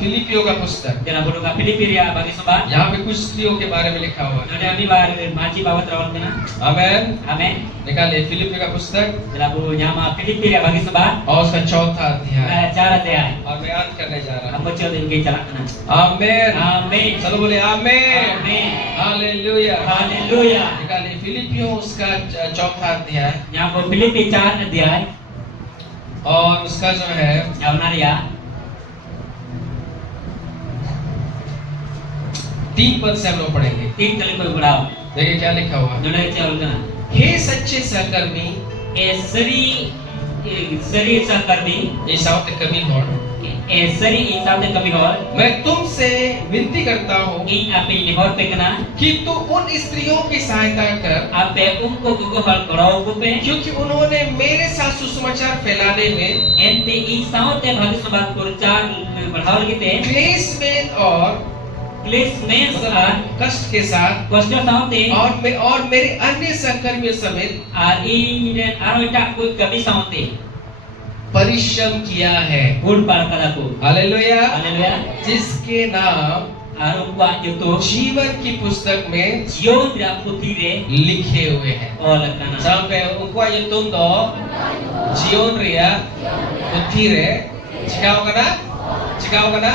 फिलिपियो का पुस्तक। Jangan bodoh ka Filipia bagi sobat. यहाँ पे कुछ स्त्रियों के बारे में लिखा हुआ है। Node ami bar maji bawat rawal kena. आमेन। Amin. निकालिए फिलिपियो का पुस्तक Jangan bodoh nyama Filipia bagi sobat. और उसका चौथा अध्याय Cara dia. और मैं याद करने जा रहा हूँ। Ambo coba ingin jalan kena. आमेन। Amin. चलो बोले आमेन। Amin. हालेलुया। Haleluya. निकालिए फिलिपियो उसका चौथा अध्याय Nyambo Filipi cara dia. और उसका जो है Jauh dia. 3 पद से हम लोग पढ़ेंगे। 3 kali kau berau. देखिए क्या लिखा हुआ है। Node cewek kena. हे सच्चे सहकर्मी Seri sakarni. ये साउथ कमी हो Seri insaf de kami hor. मैं तुमसे विनती करता हूँ In api ni hor pe kena. कि तू उन स्त्रियों की सहायता कर Ape umko gugu hal korau gupe. क्योंकि उन्होंने मेरे साथ सुसमाचार फैलाने में Ente insaf te bagi sobat kurcar berhal gitu. क्लेश में और Please men sar. कष्ट के साथ Kosnya tahun te. और मेरे अन्य सहकर्मियों समेत Ini dan arwah ku kami tahun te. परिश्रम किया है। Gul para kadaku. Hallelujah. Haleluya. जिसके नाम Arum kuat YouTube. जीवन की पुस्तक में Jion tidak putih de. लिखे हुए हैं। Oleh karena. sampai unkwa yung do Zion ria utire चिकाओ का ना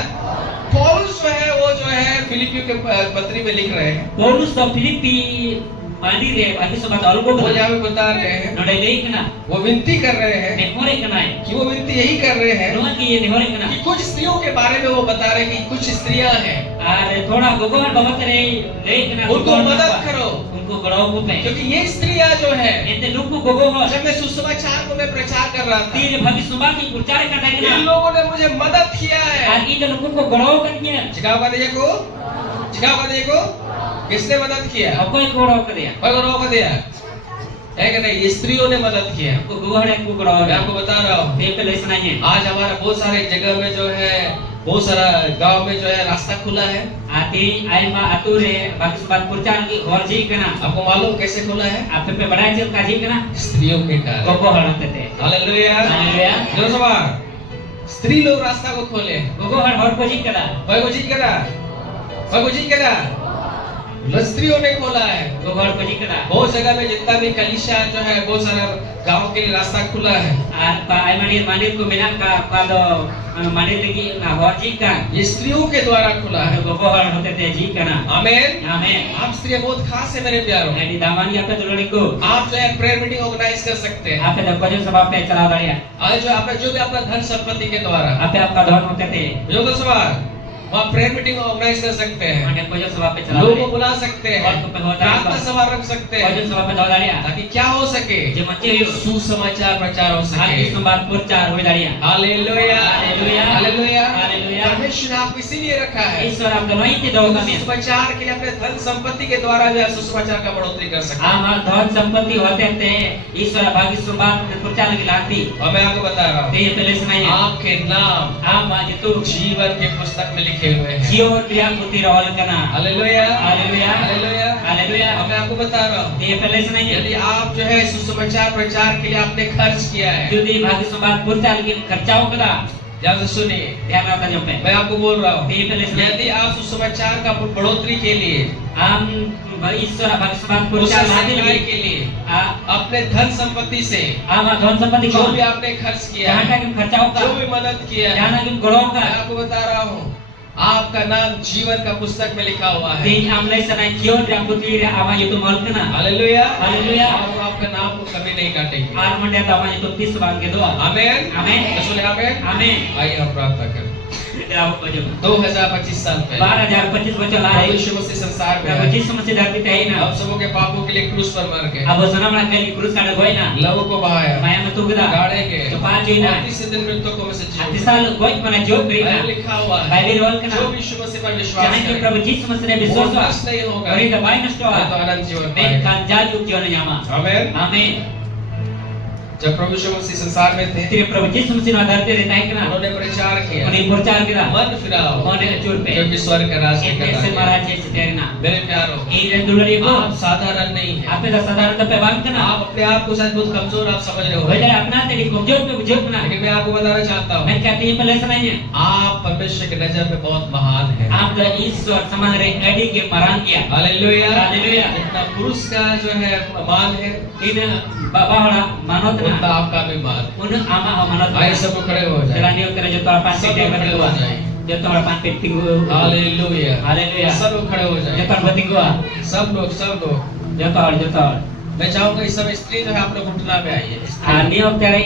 पौलुस जो है वो जो है फिलिपियो के पत्री में लिख रहे हैं। Paulus to Filipi mandi re bagi sobat algo वो bo. यहाँ पे बता रहे हैं Node lei kena. वो विनती कर रहे हैं Ne hore kena hai. कि वो विनती यही कर रहे हैं Nuan ki ne hore kena. कि कुछ स्त्रियों के बारे में वो बता रहे हैं कि कुछ स्त्रियां हैं Are thoda gogohan babat re lei kena. उनको मदद करो Unko gorau ko pe. क्योंकि ये स्त्रियां जो है Ente luku gogohan. जब मैं सुसमाचार को मैं प्रचार कर रहा था Tire bagi sobat ki kurcar kena इन kena. लोगों ने मुझे मदद किया है। Ar ide luku ko gorau kan nya. चिकाओ का देखो किसने मदद किया Akoi gorau ka dia. कोई को दिया है कि नहीं स्त्रियों ने मदद किया। Ko gogohan ko gorau. मैं आपको बता रहा हूँ Te pele senanya. आज हमारा बहुत सारे जगह में जो है बहुत सारा गांव में जो है रास्ता खुला है। Ati aima ature bagi sobat kurcar ki hor ji kena. आपको मालूम कैसे खुला है? Ape pe badai cel kaji kena. स्त्रियों के कारण। Gogohan tete. Hallelujah Haleluya. जो सवार स्त्री लोग रास्ता को खोले Gogohan hor ko ji kena. कोई को चीज करा स्त्रियों ने खोला है। Gogohan ko ji kena. बहुत जगह में जितना भी कलीसिया जो है बहुत सारा गांव के लिए रास्ता खुला है। Ar pa ai mandir ko menak ka kado mandir lagi na hor ji kan. ये स्त्रियों के द्वारा खुला है। Gogohan hote te ji kena. आमेन। Amen. आप स्त्रियां बहुत खास है मेरे प्यारों। Jadi daman ya pe tulung ko. आप जो है प्रेयर मीटिंग ऑर्गेनाइज कर सकते हैं। Ape da kojo sebab pe chala daria. आज जो आपका जो भी आपका धन संपत्ति के द्वारा Ape apa don hote te. जो तो सवार वहाँ प्रेयर मीटिंग ऑर्गेनाइज कर सकते हैं। Ane kojo sebab pe chala लोगों को daria. बुला सकते हैं। और तो पे होता है प्रार्थना सभा रख सकते Kojo हैं sebab pe chala daria. ताकि क्या हो सके Je manche yu. सुसमाचार प्रचार हो सके। Hati sembat kurcar hoy daria. Hallelujah hallelujah. Hallelujah hallelujah. परमेश्वर ने आपको इसीलिए रखा है Iswar ab donoi te do kami. सुसमाचार के लिए अपने धन संपत्ति के द्वारा जो है सुसमाचार का बढ़ोतरी कर सकते हैं। Ama dhon sampati hote te. Iswar bagi sembat kurcar lagi lati. और मैं आपको बता रहा हूँ Te pele senanya. आपके नाम Ama itu जीवन के पुस्तक में लिखे हुए हैं। Jion dia putih rawal kena. Hallelujah hallelujah. Hallelujah Haleluya. और मैं आपको बता रहा हूँ Te pele senanya. यदि आप जो है सुसमाचार प्रचार के लिए आपने खर्च किया है Judi bagi sembat kurcar lagi kerjau kada. ध्यान से सुनिए Dia kata nyampe. मैं आपको बोल रहा हूँ Te pele senanya. यदि आप सुसमाचार का बढ़ोतरी के लिए Am Iswar bagi sembat उसे kurcar lagi सिखाने lagi. के लिए Ah, आप अपने धन संपत्ति से ama धन संपत्ति जो को भी आपने खर्च किया जहाँ है, का तुम खर्चाओं का जो भी मदद किया है, जहाँ तुम गड़ों का मैं आपको बता रहा हूँ, आपका नाम जीवन का पुस्तक में लिखा हुआ है। दिन हमले सनाई कियों रे पुत्री रे ama itu malkena hallelujah, hallelujah और आपका नाम को कभी नहीं काटेंगे। ar mande ta ama itu tis bang ke doa आमेन, amen रसूल आमेन। amen आइए हम प्रार्थना करें। dia apa aja 2025 साल पहले 2025 बच्चा ला प्रभु यीशु मसीह संसार में प्रभु आए। जी समझ दाती तही ना हम सबों के पापों के लिए क्रूस पर मर गए, अब सना बना के क्रूस काट गई ना लहू को बहाया, माया में तुगदा गाड़े गए, तो पांच हुई ना 38 दिन मृतकों में से जी अति उठे। साल कोई मना जो करी ना बाइबल लिखा हुआ है, बाइबल रोल के ना जो भी यीशु मसीह पर विश्वास जहाँ के करे, प्रभु जी समझ ने वो विश्वास नष्ट नहीं होगा, और ये दवाई नष्ट हुआ तो अनंत जीवन मैं पाएगा। कंजाल युग जीवन जामा आमेन। आमीन जब प्रभु यीशु मसीह संसार में थे, तेरे प्रभु जी समझ ना धरते रहता है कि ना उन्होंने प्रचार किया, उन्हें प्रचार किया मन फिराओ, मन चोर पे क्योंकि स्वर्ग का राज एक निकट आ से गया। महाराज से तेरना मेरे प्यारों, ये दुलड़ी को आप साधारण नहीं हैं। आप तो साधारण तो पे बांध ना आप अपने आप को शायद बहुत कमजोर आप समझ रहे हो, वजह अपना तेरी कमजोर पे बुजुर्ग ना लेकिन मैं आपको बताना चाहता हूँ, मैं कहती हूँ पहले सुनाई है आप परमेश्वर की नजर में बहुत महान हैं। आप तो ईश्वर समान रे एडी के मरान किया हालेलुया, हालेलुया जितना पुरुष का जो है मान है, इन बाबा वाला मानत उतना ना आपका भी मान है। उन आमा हो मानत आइए सब लोग खड़े हो जाए। जलानी करे जो तोरा पास सब पे लोग खड़े हो जाए। जो तोरा पास पे टिंगो हालेलुया, हालेलुया सब लोग खड़े हो जो जाए। तोरा बतिंगो सब लोग। जो तोरा मैं चाहूंगा इस समय स्त्री जो है आप लोग घुटना पे आइए। आनी अब तेरे